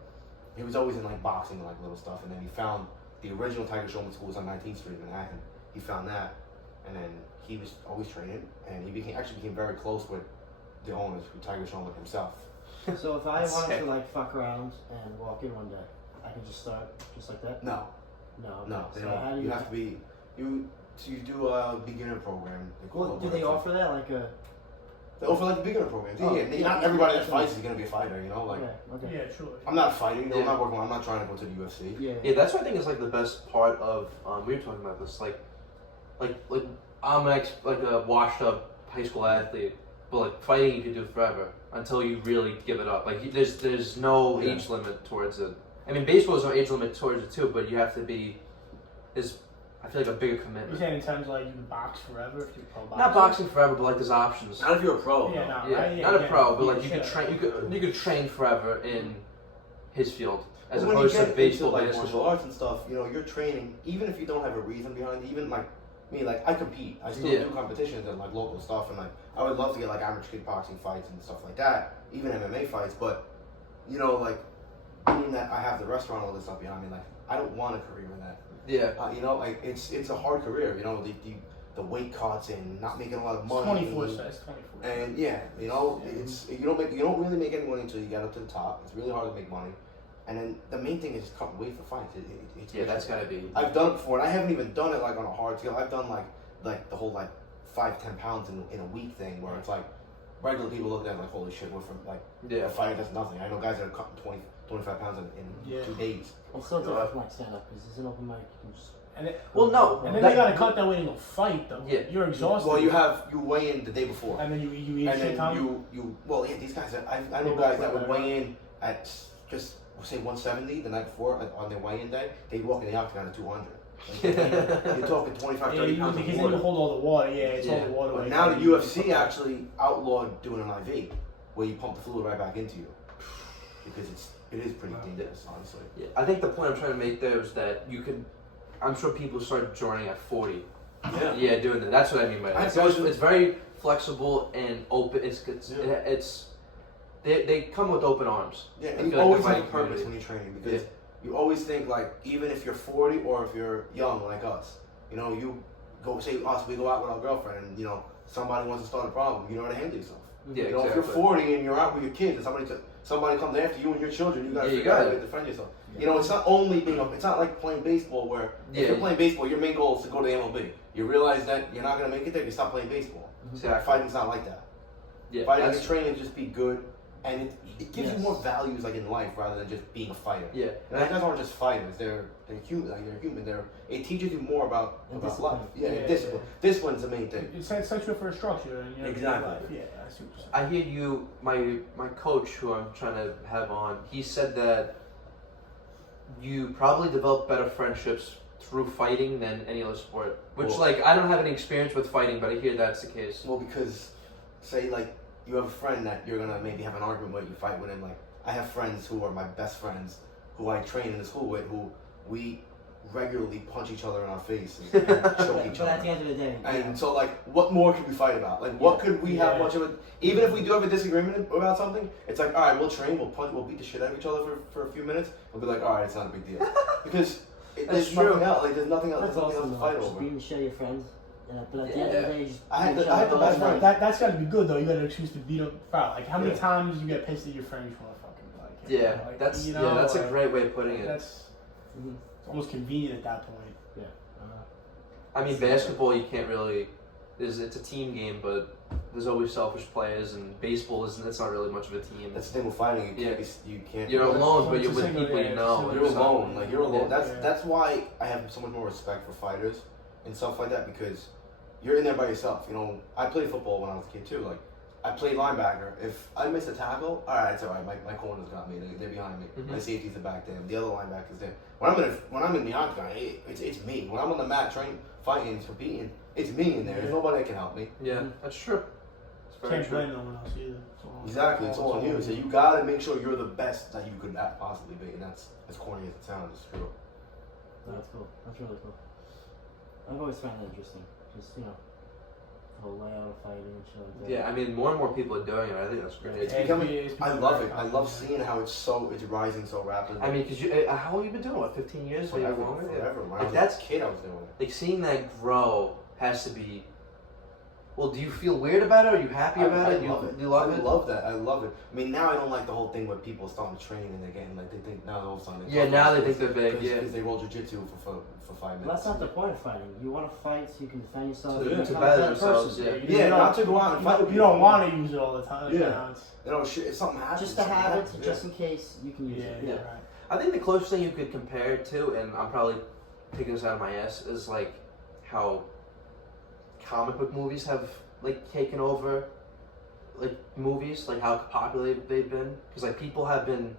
He was always in like boxing and like little stuff, and then he found the original Tiger Showman school was on 19th Street in Manhattan. He found that, and then he was always training, and he became very close with the owners, with Tiger Sean himself. So if I wanted to like fuck around and walk in one day, I can just start just like that? No, No. they So don't. how do You have to be So you do a beginner program. Well, do they offer that like a? They offer like beginner programs. Oh, Yeah, not everybody that fights is gonna be a fighter. You know, like Okay. Yeah, sure. I'm not fighting. I'm not working. I'm not trying to go to the UFC. Yeah, that's what I think is like the best part of. We were talking about this, like I'm a washed up high school athlete, but like fighting you can do forever until you really give it up. Like there's no age limit towards it. I mean, baseball is no age limit towards it too, but you have to be. I feel like a bigger commitment. You're saying in terms of like you can box forever if you're pro boxer? Not boxing forever, but like there's options. Not if you're a pro. Yeah, Not a pro, but like you could train. You could train forever in his field as opposed to baseball, like basketball. martial arts and stuff. You know, you're training even if you don't have a reason behind it. Even like me, like I compete. I still do competitions and like local stuff, and like I would love to get like amateur kickboxing fights and stuff like that, even MMA fights. But you know, like being that I have the restaurant, all this stuff behind me, like I don't want a career in that. Yeah. You know, like it's a hard career. You know, the weight cuts and not making a lot of money. 24 cents, 24. And yeah, you know, it's you don't really make any money until you get up to the top. It's really hard to make money. And then the main thing is just cutting weight for fights. It's that's gotta be. I've done it before, and I haven't even done it like on a hard scale. I've done like the whole like 5-10 pounds in a week thing where it's like regular people look at it like holy shit, we're from like a fight that's nothing. I know guys that are cutting 25 pounds in 2 days. It's still different from like stand up because it's an open mic. You can just. And then they gotta cut that weight and go fight though. Yeah. You're exhausted. Well, you weigh in the day before. And then you eat and shit then these guys I know guys that would weigh in at just say 170 the night before on their weigh-in day. They'd walk in the octagon at 200. You're talking 25, 30 pounds of because water. you hold all the water. Yeah, it's all the water. But now the UFC actually outlawed doing an IV where you pump the fluid right back into you because it is pretty dangerous, honestly. Yeah, I think the point I'm trying to make there is that you can. I'm sure people start joining at 40. Yeah, doing that. That's what I mean by that. It's very flexible and open. It's they come with open arms. Yeah, and you always have a purpose when you're training because you always think like even if you're 40 or if you're young like us, you know, you go say us, we go out with our girlfriend and you know somebody wants to start a problem, you know how to handle yourself. Yeah, you know, if you're 40 and you're out with your kids and somebody comes after you and your children, you gotta figure out how to defend yourself. You know, it's not only it's not like playing baseball where if you're playing baseball, your main goal is to go to the MLB. You realize that you're not gonna make it there, you stop playing baseball. Exactly. Fighting's not like that. Yeah, fighting and training just be good, and it gives you more values like in life rather than just being a fighter. Yeah, and guys aren't just fighters; they're human. Like they're human. It teaches you more about life. Discipline. Discipline's the main thing. It sets you up for a structure. And, exactly. Yeah, I see what you're saying. I hear you. My coach, who I'm trying to have on, he said that you probably develop better friendships through fighting than any other sport. Which, I don't have any experience with fighting, but I hear that's the case. Well, because, say, you have a friend that you're gonna maybe have an argument with, you fight with him. I have friends who are my best friends, who I train in the school with, who we regularly punch each other in our face and choke each other. But at the end of the day. And so, what more could we fight about? What could we have much of it? Even if we do have a disagreement about something, it's like, all right, we'll train, we'll beat the shit out of each other for a few minutes. We'll be like, all right, it's not a big deal. Because there's nothing else. There's nothing else. That's There's nothing else awesome, to fight just over. being the shit of your friends. But at the end of the day, just I had the best friends. That's gotta be good though. You got an excuse to beat up foul. How many times you get pissed at your friends for that's a great way of putting it. It's almost convenient at that point. Yeah. I mean, basketball you can't really. It's a team game, but there's always selfish players, and baseball it's not really much of a team. That's the thing with fighting. You can't. You're alone, but you're with people you know. You're alone. You're alone. That's why I have so much more respect for fighters and stuff like that because you're in there by yourself. You know, I played football when I was a kid too. I played linebacker. If I miss a tackle, all right, it's all right. My corner's got me. They're behind me. My safeties are back there. The other linebacker's there. When I'm in the octagon, it's me. When I'm on the mat training, fighting, competing, it's me in there. There's nobody that can help me. Yeah, that's true. Can't blame no one else either. Exactly, it's all on you. So you gotta make sure you're the best that you could possibly be, and that's as corny as it sounds. It's true. That's cool. That's really cool. I've always found it interesting. Just the whole layout of fighting and shit like that. Yeah, I mean, more and more people are doing it. I think that's great. It's becoming. I love it. I love seeing how it's rising so rapidly. I mean, because how long have you been doing it? What, 15 years? Forever. When I was a kid, I was doing it. Seeing that grow has to be Well, do you feel weird about it? Are you happy about it? I love it. You love it? I love that. I love it. I mean, now I don't like the whole thing where people starting to train and they're getting like they think now all of a sudden. Yeah, now they think they're big. Yeah, because they roll jiu-jitsu for 5 minutes. Well, that's not the point of fighting. You want to fight so you can defend yourself. To become a better better themselves, person. yeah. Yeah, not to go out and fight. You don't want to use it all the time. Yeah. If something happens. Just to have it, just in case you can use it. Yeah. Yeah. I think the closest thing you could compare it to, and I'm probably taking this out of my ass, is like how comic book movies have like taken over like movies, like how popular they've been, because like people have been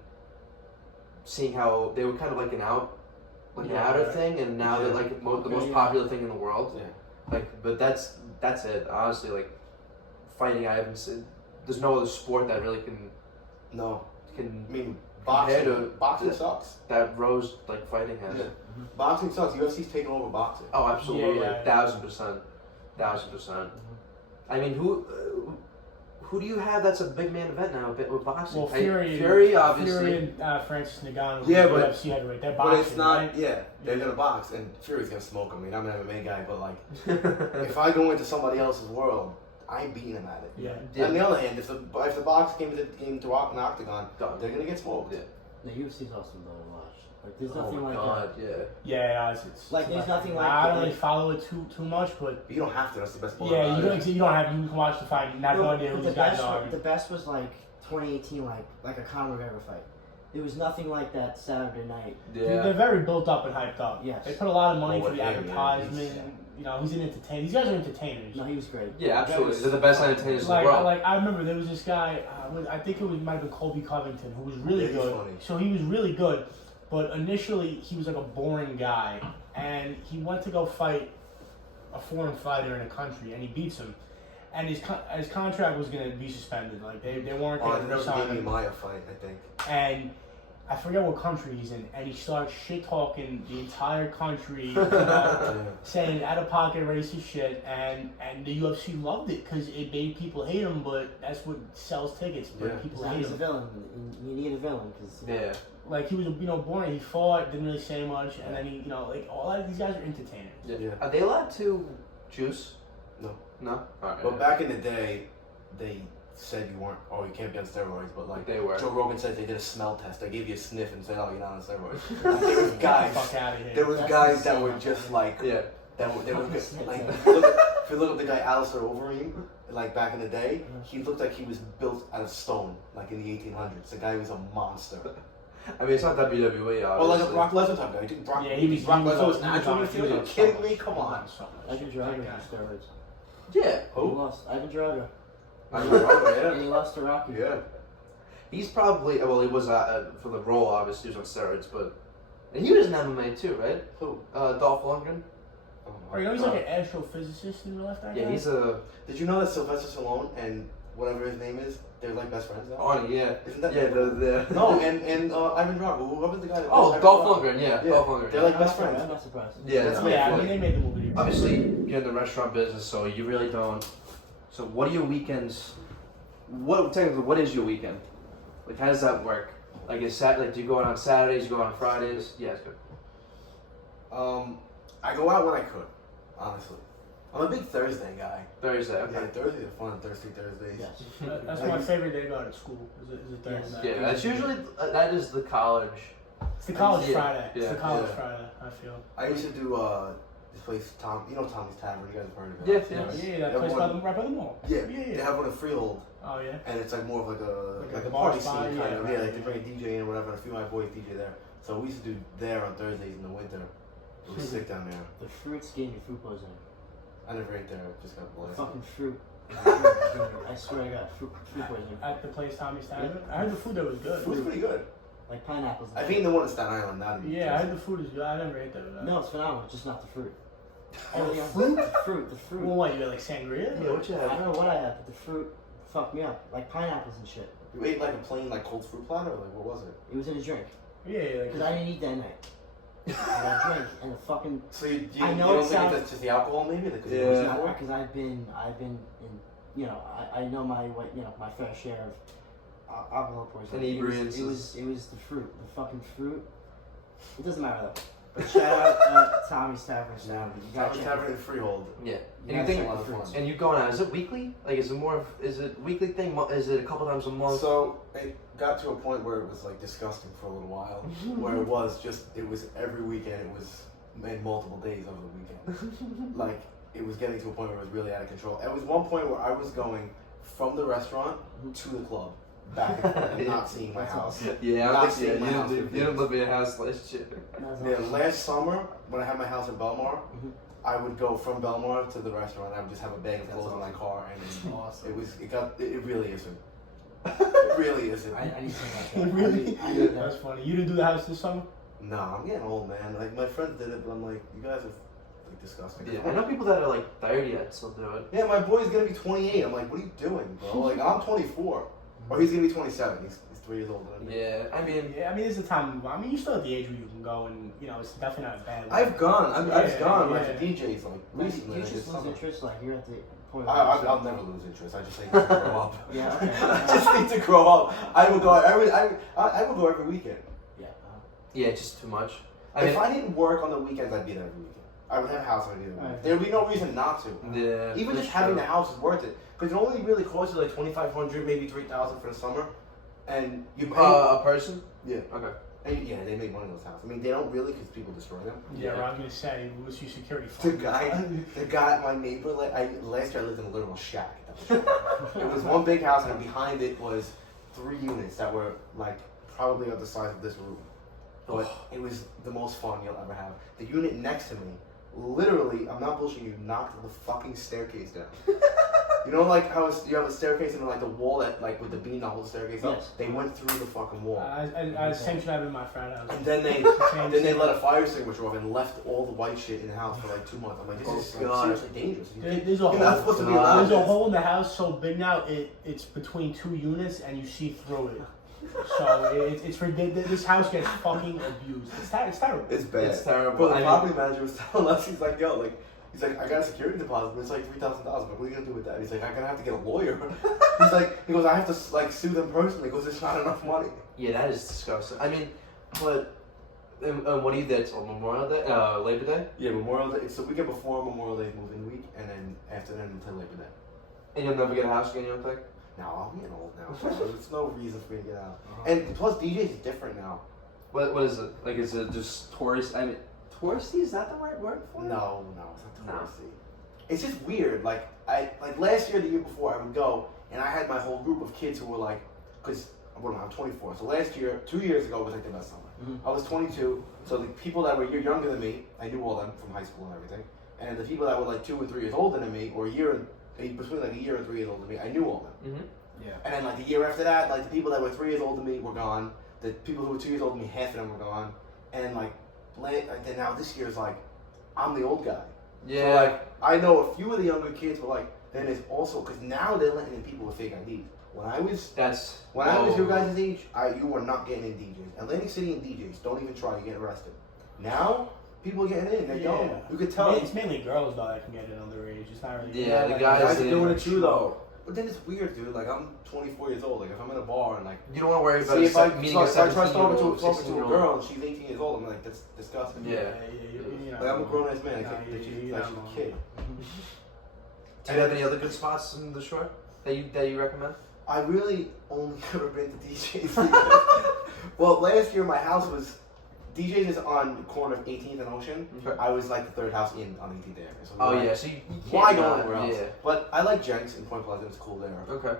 seeing how they were kind of like an outer thing, and now they're like the most popular thing in the world. Yeah. Like, but that's it. Honestly, like fighting, I haven't seen. There's no other sport that really can. I mean, compare boxing sucks. that rose like fighting has. Yeah. Boxing sucks. UFC's taking over boxing. Oh, absolutely, Yeah. 1000%. I mean, who do you have that's a big man event now with boxing? Well, Fury obviously. Fury and Francis Ngannou. Yeah, but UFC heavyweight. They're boxing, But it's not. right? Yeah, they're gonna box, and Fury's gonna smoke. I mean, I'm an MMA guy, but like, if I go into somebody else's world, I'm beating them at it. Yeah. On the other hand, if the box came to an octagon, Done. they're gonna get smoked. Yeah. The UFC's awesome though to watch. Like there's Oh nothing my like god, that. Yeah, it's Like, there's nothing like I don't the- really follow it too much, but You don't have to. That's the best part. yeah, about you it. don't have you can watch the fight. You have no idea who the these guys best, are. the best was like 2018, like a Conor McGregor fight. There was nothing like that Saturday night. They're very built up and hyped up. Yes. They put a lot of money Oh, for the yeah, advertisement. yeah. You know, he's an entertainer. These guys are entertainers. No, he was great. Yeah, absolutely. They're the best entertainers in the Like, world. I remember there was this guy. I think might have been Colby Covington, who was really Yeah, he's good. funny. So he was really good, but initially he was like a boring guy, and he went to go fight a foreign fighter in a country, and he beats him, and his contract was gonna be suspended. Like they weren't Oh, gonna there was a resign Damian him. Maya fight, I think. And I forget what country he's in, and he starts shit talking the entire country, saying out of pocket racist shit, and the UFC loved it because it made people hate him. But that's what sells tickets. But Yeah. people He's hate a him. villain. You need a villain because Yeah. Like he was, boring. He fought, didn't really say much, and then he, like a lot of these guys are entertainers. Yeah. Are they allowed to juice? No. No? Alright. But back in the day, they said you weren't. Oh, you can't be on steroids. But like They were. Joe Rogan said, they did a smell test. They gave you a sniff and said, "Oh, you're not on steroids." Like, there was Get guys. the fuck out of here. There was That's guys that insane. were just like. Yeah. They were good. Fucking Like, snitch. if you look at the guy Alistair Overeem, like back in the day, he looked like he was built out of stone, like in the 1800s. The guy was a monster. I mean, it's not WWE, obviously. Or like a Brock Lesnar type guy. Dude, Brock, Yeah, he was. Brock he was Lesnar was on- natural. he was Are you on kidding so me? much. Come He was on. so much. Ivan That Drago guy. used steroids. Yeah. He lost. Ivan Drago. And he lost to Rocky. Yeah. He's probably, well, he was for the role, obviously, he was on steroids, but. And he was in MMA too, right? Who? Dolph Lundgren. Oh, you know he's like an astrophysicist in real life. That Yeah, guy? he's a. Did you know that Sylvester Stallone and whatever his name is, they're like best friends now? Arnie, yeah. Isn't that Yeah, the. No, and Ivan Drago. Whoever the guy that Oh, plays Dolph Ivan Drago. Lundgren, yeah. Yeah. Dolph Lundgren. They're like I'm best not friends. I'm not surprised. Yeah, that's Yeah, I funny. mean they made the movie. Obviously, you're in the restaurant business, so you really don't. So, what are your weekends? Technically, what is your weekend? Like, how does that work? Like, do you go out on Saturdays? You go out on Fridays? Yeah, it's good. I go out when I could, honestly. I'm a big Thursday guy. Thursday, okay. Yeah, Thursdays are fun. Thursdays. Yes. That's my favorite day to go out of school. Is a Thursday night. Yeah, that's usually that is the college. It's the college Yeah, Friday. It's yeah, the college yeah. Friday. I feel. I used to do this place, Tommy's Tavern. You guys have heard of Yeah, it? yeah. Yeah, that place right by the mall. Yeah, Yeah, They yeah. have one in Freehold, Oh yeah. and it's like more of like a a bar party spot, scene yeah, kind of. right, Yeah, like they yeah. bring a DJ in or whatever. And a few of my boys DJ there. So we used to do there on Thursdays in the winter. It was sick down there. The fruits gave me food poisoning. I never ate there. Just got The blessed. fucking fruit. I swear I got food poisoning. At the place Tommy's Tavern. I heard the food there was good. Food's pretty good. Like pineapples. I've eaten the one in Staten Island. Not in Yeah, I heard the food is good. I never ate that. No, it's phenomenal. Just not the fruit. Oh, Everything the else- fruit? The fruit. Well, what you had like sangria? Yeah, what you I have? don't know what I had, but the fruit fucked me up. Like pineapples and shit. You ate like a plain like cold fruit platter, or like what was it? It was in a drink. Yeah, Because I didn't eat that night. I had a drink and the fucking. So you I know you it don't think sounds- that's just the alcohol maybe? Because Yeah. it was before? Because I've been in, I know my fair share of alcohol poisoning. Inebriances. It was the fruit, the fucking fruit. It doesn't matter though. But shout out Tommy's Tavern. Now, You got Tommy's Tavern in Freehold. Yeah. You And gotta you think, a lot of fun. and you going out? Is it weekly? Like, is it a weekly thing? Is it a couple times a month? So it got to a point where it was like disgusting for a little while, where it was every weekend. It was in multiple days over the weekend. Like it was getting to a point where it was really out of control. There was one point where I was going from the restaurant to the club, back and forth, and not seeing my house. Yeah, Not I seeing think my house. you didn't live in your house last year. Yeah, last summer when I had my house in Belmar, Mhm. I would go from Belmar to the restaurant. I would just have a bag of clothes in my car, and Awesome. it really isn't. It really isn't. I need to say that. Really? I need That's funny. You didn't do the house this summer? Nah, I'm getting old, man. Like my friends did it, but I'm like, you guys are like disgusting. Yeah, I know people that are like 30 that still do it. Yeah, my boy's gonna be 28. I'm like, what are you doing, bro? Like I'm 24, or he's gonna be 27. He's 3 years older than me. Yeah, I mean, Yeah, I mean, it's the time to move on. I mean, you're still at the age where you can go and, you know, it's definitely not a bad way. I've gone. I've gone like yeah. to DJs like recently. You I just did lose summer. interest, like you're at the point. I'll never lose interest. I just need to grow up. Yeah, okay. I just need to grow up. I would go every weekend. Yeah. yeah, just too much. I If mean, I didn't work on the weekends, I'd be there every weekend. I would have a house. I'd be there. Alright. There would be no reason not to. yeah, Even that's just having true. the house is worth it because it only really costs you like $2,500, maybe $3,000 for the summer, and you pay. A person? Yeah. Okay. And yeah, they make money in those houses. I mean, they don't really because people destroy them. Yeah, well, I was going to say, what's your security The fund? guy, my neighbor, last year I lived in a literal shack. It was one big house, and behind it was 3 units that were like probably of the size of this room. But it was the most fun you'll ever have. The unit next to me, literally, I'm not bullshitting you, knocked the fucking staircase down. You know, like how you have a staircase and like the wall that, like with the beam that holds the staircase up. Yes. They went through the fucking wall, Same should have in my frat house. and then they Same then they shit. let a fire extinguisher off and left all the white shit in the house for like 2 months. I'm like, this is like, God. seriously dangerous. There's a You're not hole. supposed to be allowed There's a this. hole in the house so big now it's between 2 units and you see through it. So it's ridiculous. This house gets fucking abused. It's terrible. It's bad. It's terrible. But the I mean- property manager was telling us, he's like, I got a security deposit, but it's like $3,000. I'm like, what are you gonna do with that? He's like, I'm gonna have to get a lawyer. he goes, I have to like sue them personally. He goes, it's not enough money. Yeah, that is disgusting. I mean, but what do you do till Memorial Day, Labor Day? Yeah, Memorial Day. It's the weekend before Memorial Day moving week, and then after that until Labor Day. And you'll never get a house again, you don't think? No, I'm getting old now. So there's no reason for me to get out. And plus, DJ's is different now. What is it? Like, is it just tourist? I mean, touristy, is that the right word for it? No, it's not No. touristy. It's just weird. Like last year, the year before, I would go, and I had my whole group of kids who were like, because I'm 24. So last year, 2 years ago was like the best summer. Mhm. I was 22, so the people that were a year younger than me, I knew all them from high school and everything. And the people that were like 2 or 3 years older than me, or between like a year and 3 years older than me, I knew all them. Mm-hmm. Yeah. And then like the year after that, like the people that were 3 years older than me were gone. The people who were 2 years older than me, half of them were gone. And then now this year is like, I'm the old guy. Yeah. So like, I know a few of the younger kids, but like, then there's also, because now they're letting in people with fake IDs. When I was your guys' age, you were not getting in DJs. Atlantic City and DJs, don't even try, you get arrested. Now, people are getting in, they don't. You could tell. It's mainly girls though that can get it underage. It's not really. Yeah, the like, guys are in- doing it too though. But then it's weird, dude. Like I'm 24 years old. Like if I'm in a bar and like, You don't want to worry about see if I meeting try a to talk 17-year-old, to a 16-year-old. girl and she's 18 years old, I'm like, that's disgusting. Yeah. You know, Like I'm a grown ass man. I No, can't you- think you like don't she's know. a kid. Do you have any other good spots in the shore that you recommend? I really only ever been to DJs. Because, well, last year my house was DJs is on the corner of 18th and Ocean. Okay. I was like the third house in on 18th Avenue. So Oh like, yeah, so you can't why go not- anywhere else? Yeah. But I like Jenks in Point Pleasant. It's cool there. Okay.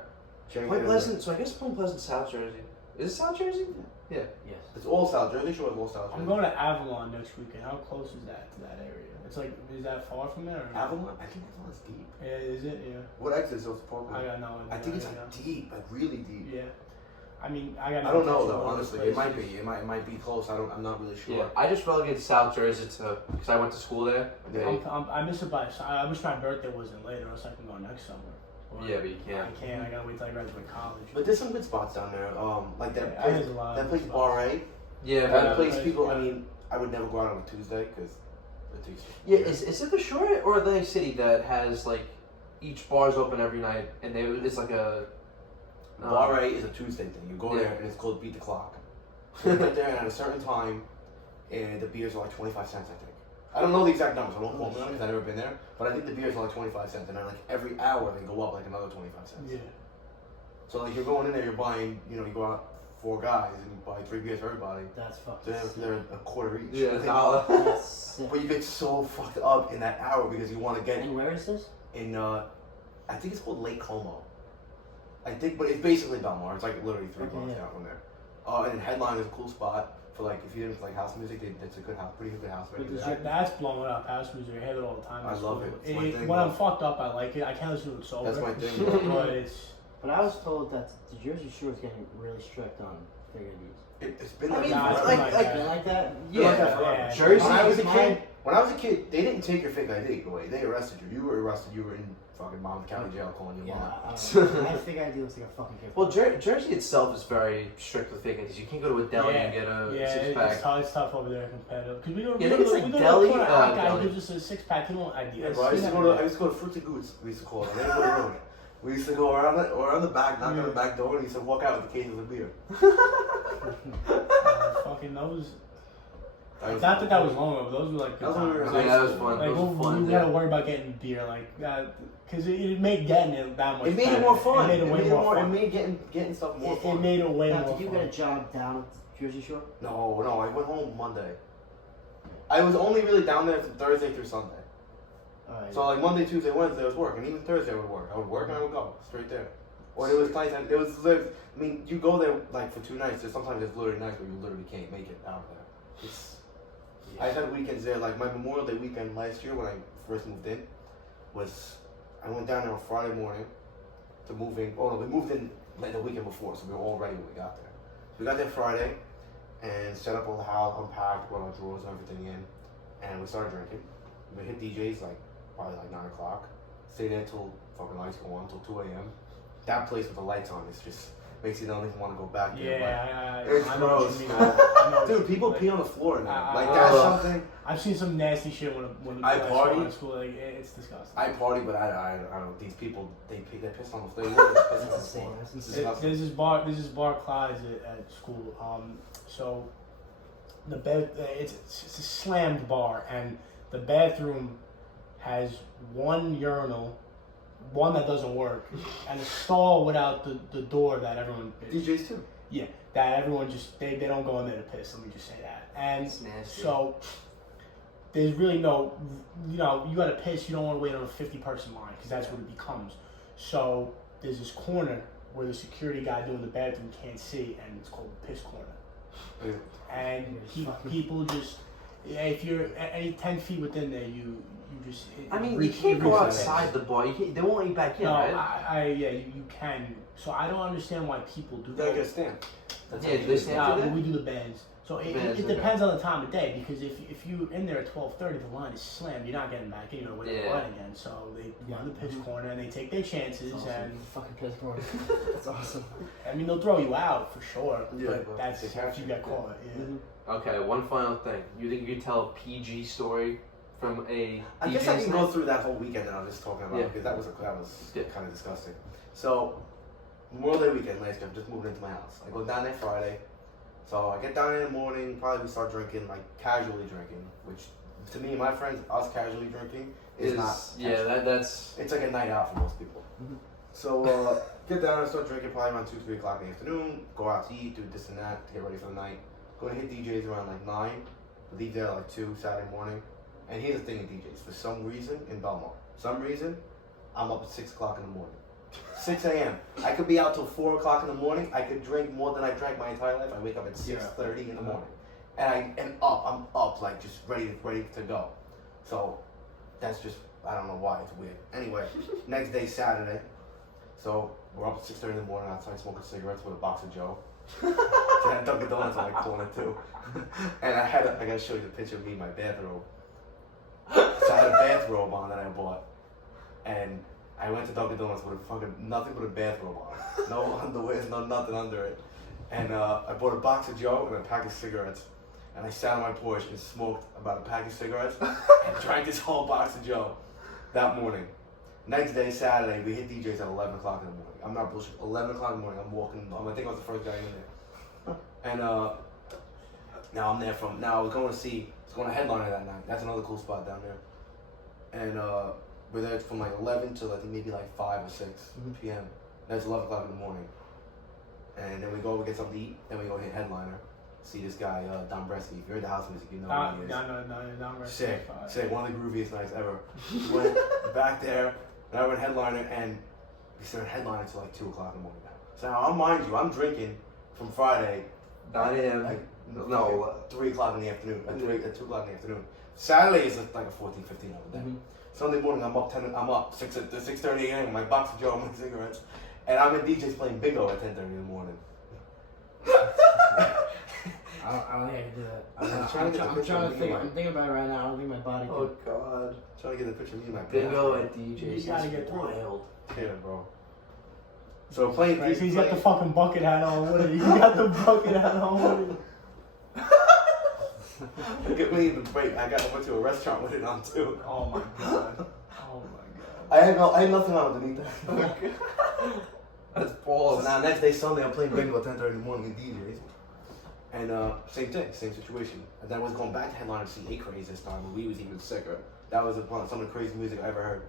Jenks Point is- Pleasant. So I guess Point Pleasant, South Jersey. Is it South Jersey? Yeah. Yes. It's all South Jersey. Shore is all South Jersey. I'm going to Avalon next weekend. How close is that to that area? It's like, is that far from there? Or Avalon. I think Avalon's deep. Yeah, is it? Yeah. What exit is those Parkway? I got no idea. I think it's yeah. like deep, like really deep. Yeah. I mean, I got. I don't know intention though, of honestly. going It might places. be. It might be close. I'm not really sure. Yeah. I just relegated South Jersey to because I went to school there. Yeah. I miss it by. I wish my birthday wasn't later, or else I can go next summer. Or Yeah, but you can't. I can't. I gotta wait till I graduate college. But there's some good spots down there. Like that Yeah, place, there's a lot that of place good Bar A. Yeah. That but- place, place, people. I yeah. mean, I would never go out on a Tuesday because it takes. Yeah. Is it the shore or Atlantic City that has like each bar's open every night and it's like a Bar A is a Tuesday thing. You go Yeah. there and it's called Beat the Clock. So you get there and at a certain time, and the beers are like 25 cents, I think. I don't know the exact numbers. I don't quote me on it because I've never been there. But I think the beers are like 25 cents, and then like every hour they go up like another 25 cents. Yeah. So like you're going in there, you're buying, you go out 4 guys and you buy 3 beers for everybody. That's fucking So they're a quarter each. Yeah, $1. That's sick. But you get so fucked up in that hour because you want to get And where is this? in. I think it's called Lake Como. I think, but it's basically Belmar. It's like literally 3 blocks down from there. And then Headline is a cool spot for like if you didn't like house music. It's a good house, pretty good house. Right. That's blowing up. House music, I hear it all the time. I love it. It's my thing, when I'm fucked up, I like it. I can't listen to it sober. That's my thing. But it's. But I was told that the Jersey Shore is getting really strict on figure these. It's been I like mean, that. Like that? Yeah, Yeah. Jersey. When I was a kid, they didn't take your fake ID away. They arrested you. You were arrested. You were in fucking Monmouth County Jail calling your mom. I figure ID looks like a fucking kid. Well, Jersey itself is very strict with fake IDs. You can't go to a deli and get a six-pack. It's tough over there competitive. Because we don't. Yeah, I think it's like deli. Guy gives us a 6-pack. He won't ID. Yeah, bro, I used to go to Fruity Goods. We used to call it. I didn't go to the road. We used to go around the back, knock on the back door, and he used to walk out with the cases of beer. Fucking those. Not that was long ago, but those were like good times. That was fun. Like, we had to worry about getting beer, like, because it made getting it that much. It made it more fun. It made it way more fun. It made getting stuff more fun. It made it way now, more did you fun. get a job down at Jersey Shore? No, I went home Monday. I was only really down there from Thursday through Sunday. Alright. So like Monday, Tuesday, Wednesday was work, and even Thursday I would work. I would work and I would go straight there. Or it was nights. I mean, you go there like for 2 nights. Sometimes there's literally nights where you literally can't make it out there. I've had weekends there. Like my Memorial Day weekend last year when I first moved in, I went down there on Friday morning to move in. Oh no, we moved in like the weekend before, so we were all ready when we got there. We got there Friday and set up all the house, unpacked, brought our drawers and everything in, and we started drinking. We hit DJs probably 9 o'clock. Stay there till fucking lights go on till 2 a.m. That place with the lights on makes you don't even want to go back there. Yeah, it's I gross. know. Dude, people pee on the floor now. I- That's something. I've seen some nasty shit when I party. in school. Like, it's disgusting. I party, but I don't know. These people, they piss on the floor. They literally piss on the That's floor. insane. It's There's disgusting. this bar Clyde's at school. So the bed it's a slammed bar, and the bathroom has one urinal, one that doesn't work, and a stall without the door that everyone. DJs too. Yeah, that everyone just they don't go in there to piss. Let me just say that. And It's nasty. so there's really no, you gotta piss. You don't want to wait on a 50-person line because that's what it becomes. So there's this corner where the security guy doing the bathroom can't see, and it's called the piss corner. And people just, if you're any 10 feet within there, you just. You can't go outside the bar. They won't let you back in, No, right? you can. So I don't understand why people do You gotta that. get a stand. Yeah, do they stand But we do the bands. So it depends on the time of day, because if you're in there at 12:30, the line is slammed. You're not getting back in. You're waiting in line again. So they run the piss corner and they take their chances. Awesome. And fucking piss corner. That's awesome. I mean, they'll throw you out for sure. Yeah, but but that's they if have you to. get caught. Yeah. Mm-hmm. Okay, one final thing. You think you can tell a PG story from a I guess I can go through that whole weekend that I was just talking about, Yeah. because that was kind of disgusting. So Memorial Day weekend last year, I'm just moving into my house. I go down there Friday. So I get down in the morning, probably we start drinking, like casually drinking, which to me and my friends, us casually drinking is not. Yeah, that's. It's like a night out for most people. Mm-hmm. So get down and start drinking probably around 2-3 o'clock in the afternoon, go out to eat, do this and that to get ready for the night. Go to hit DJs around like 9, leave there like 2 Saturday morning. And here's the thing in DJs, for some reason in Belmar, I'm up at 6 o'clock in the morning. 6 a.m. I could be out till 4 o'clock in the morning. I could drink more than I drank my entire life. I wake up at 6:30 in the morning, and I'm up like just ready to go. So that's just, I don't know why, it's weird. Anyway, next day Saturday, so we're up at 6:30 in the morning outside smoking cigarettes with a box of Joe. So I had Dunkin' Donuts on my corner too, and I gotta show you the picture of me in my bathrobe. So I had a bathrobe on that I bought, and I went to Dunkin' Donuts with nothing but a bathrobe on. No underwear, no nothing under it. And I bought a box of Joe and a pack of cigarettes. And I sat on my porch and smoked about a pack of cigarettes and drank this whole box of Joe that morning. Next day, Saturday, we hit DJs at 11 o'clock in the morning. I'm not bullshit. 11 o'clock in the morning, I'm walking. I think I was the first guy in there. And Now I'm there from. Now I was going to headliner that night. That's another cool spot down there. And we're there from like 11 to I think maybe like 5 or 6 p.m. That's 11 o'clock in the morning. And then we get something to eat. Then we go hit headliner. See this guy, Don Bresky. If you're into house music, you know who he is. No, Sick. One of the grooviest nights ever. We went back there, and I went headliner, and we started headlining until like 2 o'clock in the morning. So now, I'll mind you, I'm drinking from Friday, 9 a.m. Like, 3 o'clock in the afternoon. At 2 o'clock in the afternoon. Saturday is like a 14, 15 hour day. Sunday morning, I'm up 6:30 a.m. with my box of Joe and my cigarettes, and I'm in DJs playing bingo at 10:30 in the morning. I don't think I can do that. I'm thinking about it right now. I don't think my body can. Oh God. I'm trying to get the picture of me and my Bingo and DJs. You gotta get wild. Yeah, bro. So playing right, he's got the fucking bucket hat on with it. He got the bucket hat on with it. Look at me in the break. I went to a restaurant with it on too. Oh my god. Oh my god. I had nothing on underneath that. That's balls. So now next day Sunday I'm playing bingo at 10:30 in the morning with DJs. And same thing, same situation. And then I was going back to headline to see A-Craze this time, but we was even sicker. That was some of the crazy music I ever heard.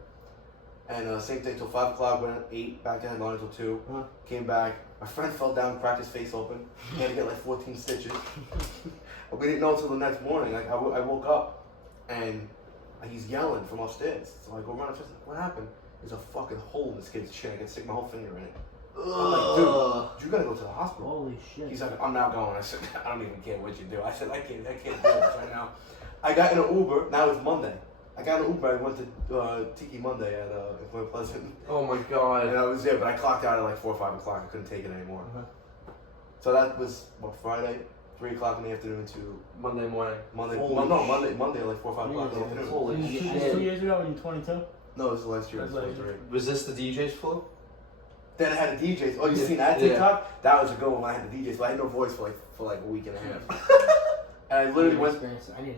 And same thing till 5 o'clock, went at 8, back to headline until 2. Came back, my friend fell down, cracked his face open. He had to get like 14 stitches. But we didn't know until the next morning. Like I woke up and he's yelling from upstairs. So I go run upstairs, what happened? There's a fucking hole in this kid's chin. I can stick my whole finger in it. I'm like, dude, you gotta go to the hospital. Holy shit. He's like, I'm not going. I said, I don't even care what you do. I said, I can't do this right now. I got in an Uber. Now it's Monday. I got in an Uber. I went to Tiki Monday at Point Pleasant. Oh my God. And I was there, but I clocked out at like 4 or 5 o'clock. I couldn't take it anymore. So that was, Friday? 3 o'clock in the afternoon to Monday morning. Monday like 4 or 5 o'clock in the afternoon. Holy This shit. was 2 years ago when you were 22? No, this was last year. That's last year. Was this the DJ's flu? Then I had a DJ. Oh, you seen that TikTok? Yeah. That was a good one. I had the DJ, so I had no voice for like a week and a half. And I literally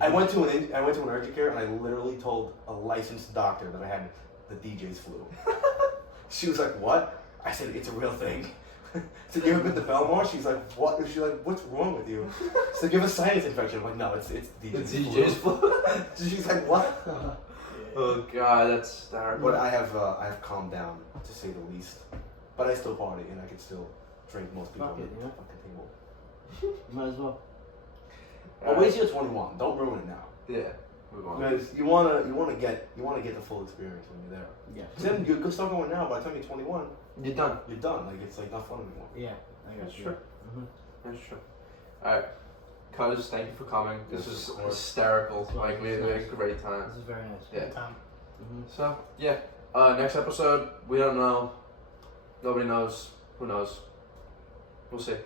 I went to an urgent care, and I literally told a licensed doctor that I had the DJ's flu. She was like, "What?" I said, "It's a real thing." I said, "You ever been to Belmar?" She's like, "What?" She's like, "What's wrong with you?" I said, "You have a sinus infection." I'm like, "No, it's DJ's flu." She's like, "What?" Oh God, that's terrible. But I have calmed down, to say the least. But I still party, and I can still drink most people at the fucking table. Might as well. But wait till you're 21. Don't ruin it now. Yeah. Move on. Because you wanna get the full experience when you're there. Yeah. Then you could start going now. By the time you're 21, You're done. you're done. Like it's like not fun anymore. Yeah. I got That's you. true. Mm-hmm. That's true. Alright. Cuz, thank you for coming. This was Of course. hysterical. Like, we had a great time. This is very nice. Yeah. Time. So, yeah. Next episode, we don't know. Nobody knows. Who knows? We'll see.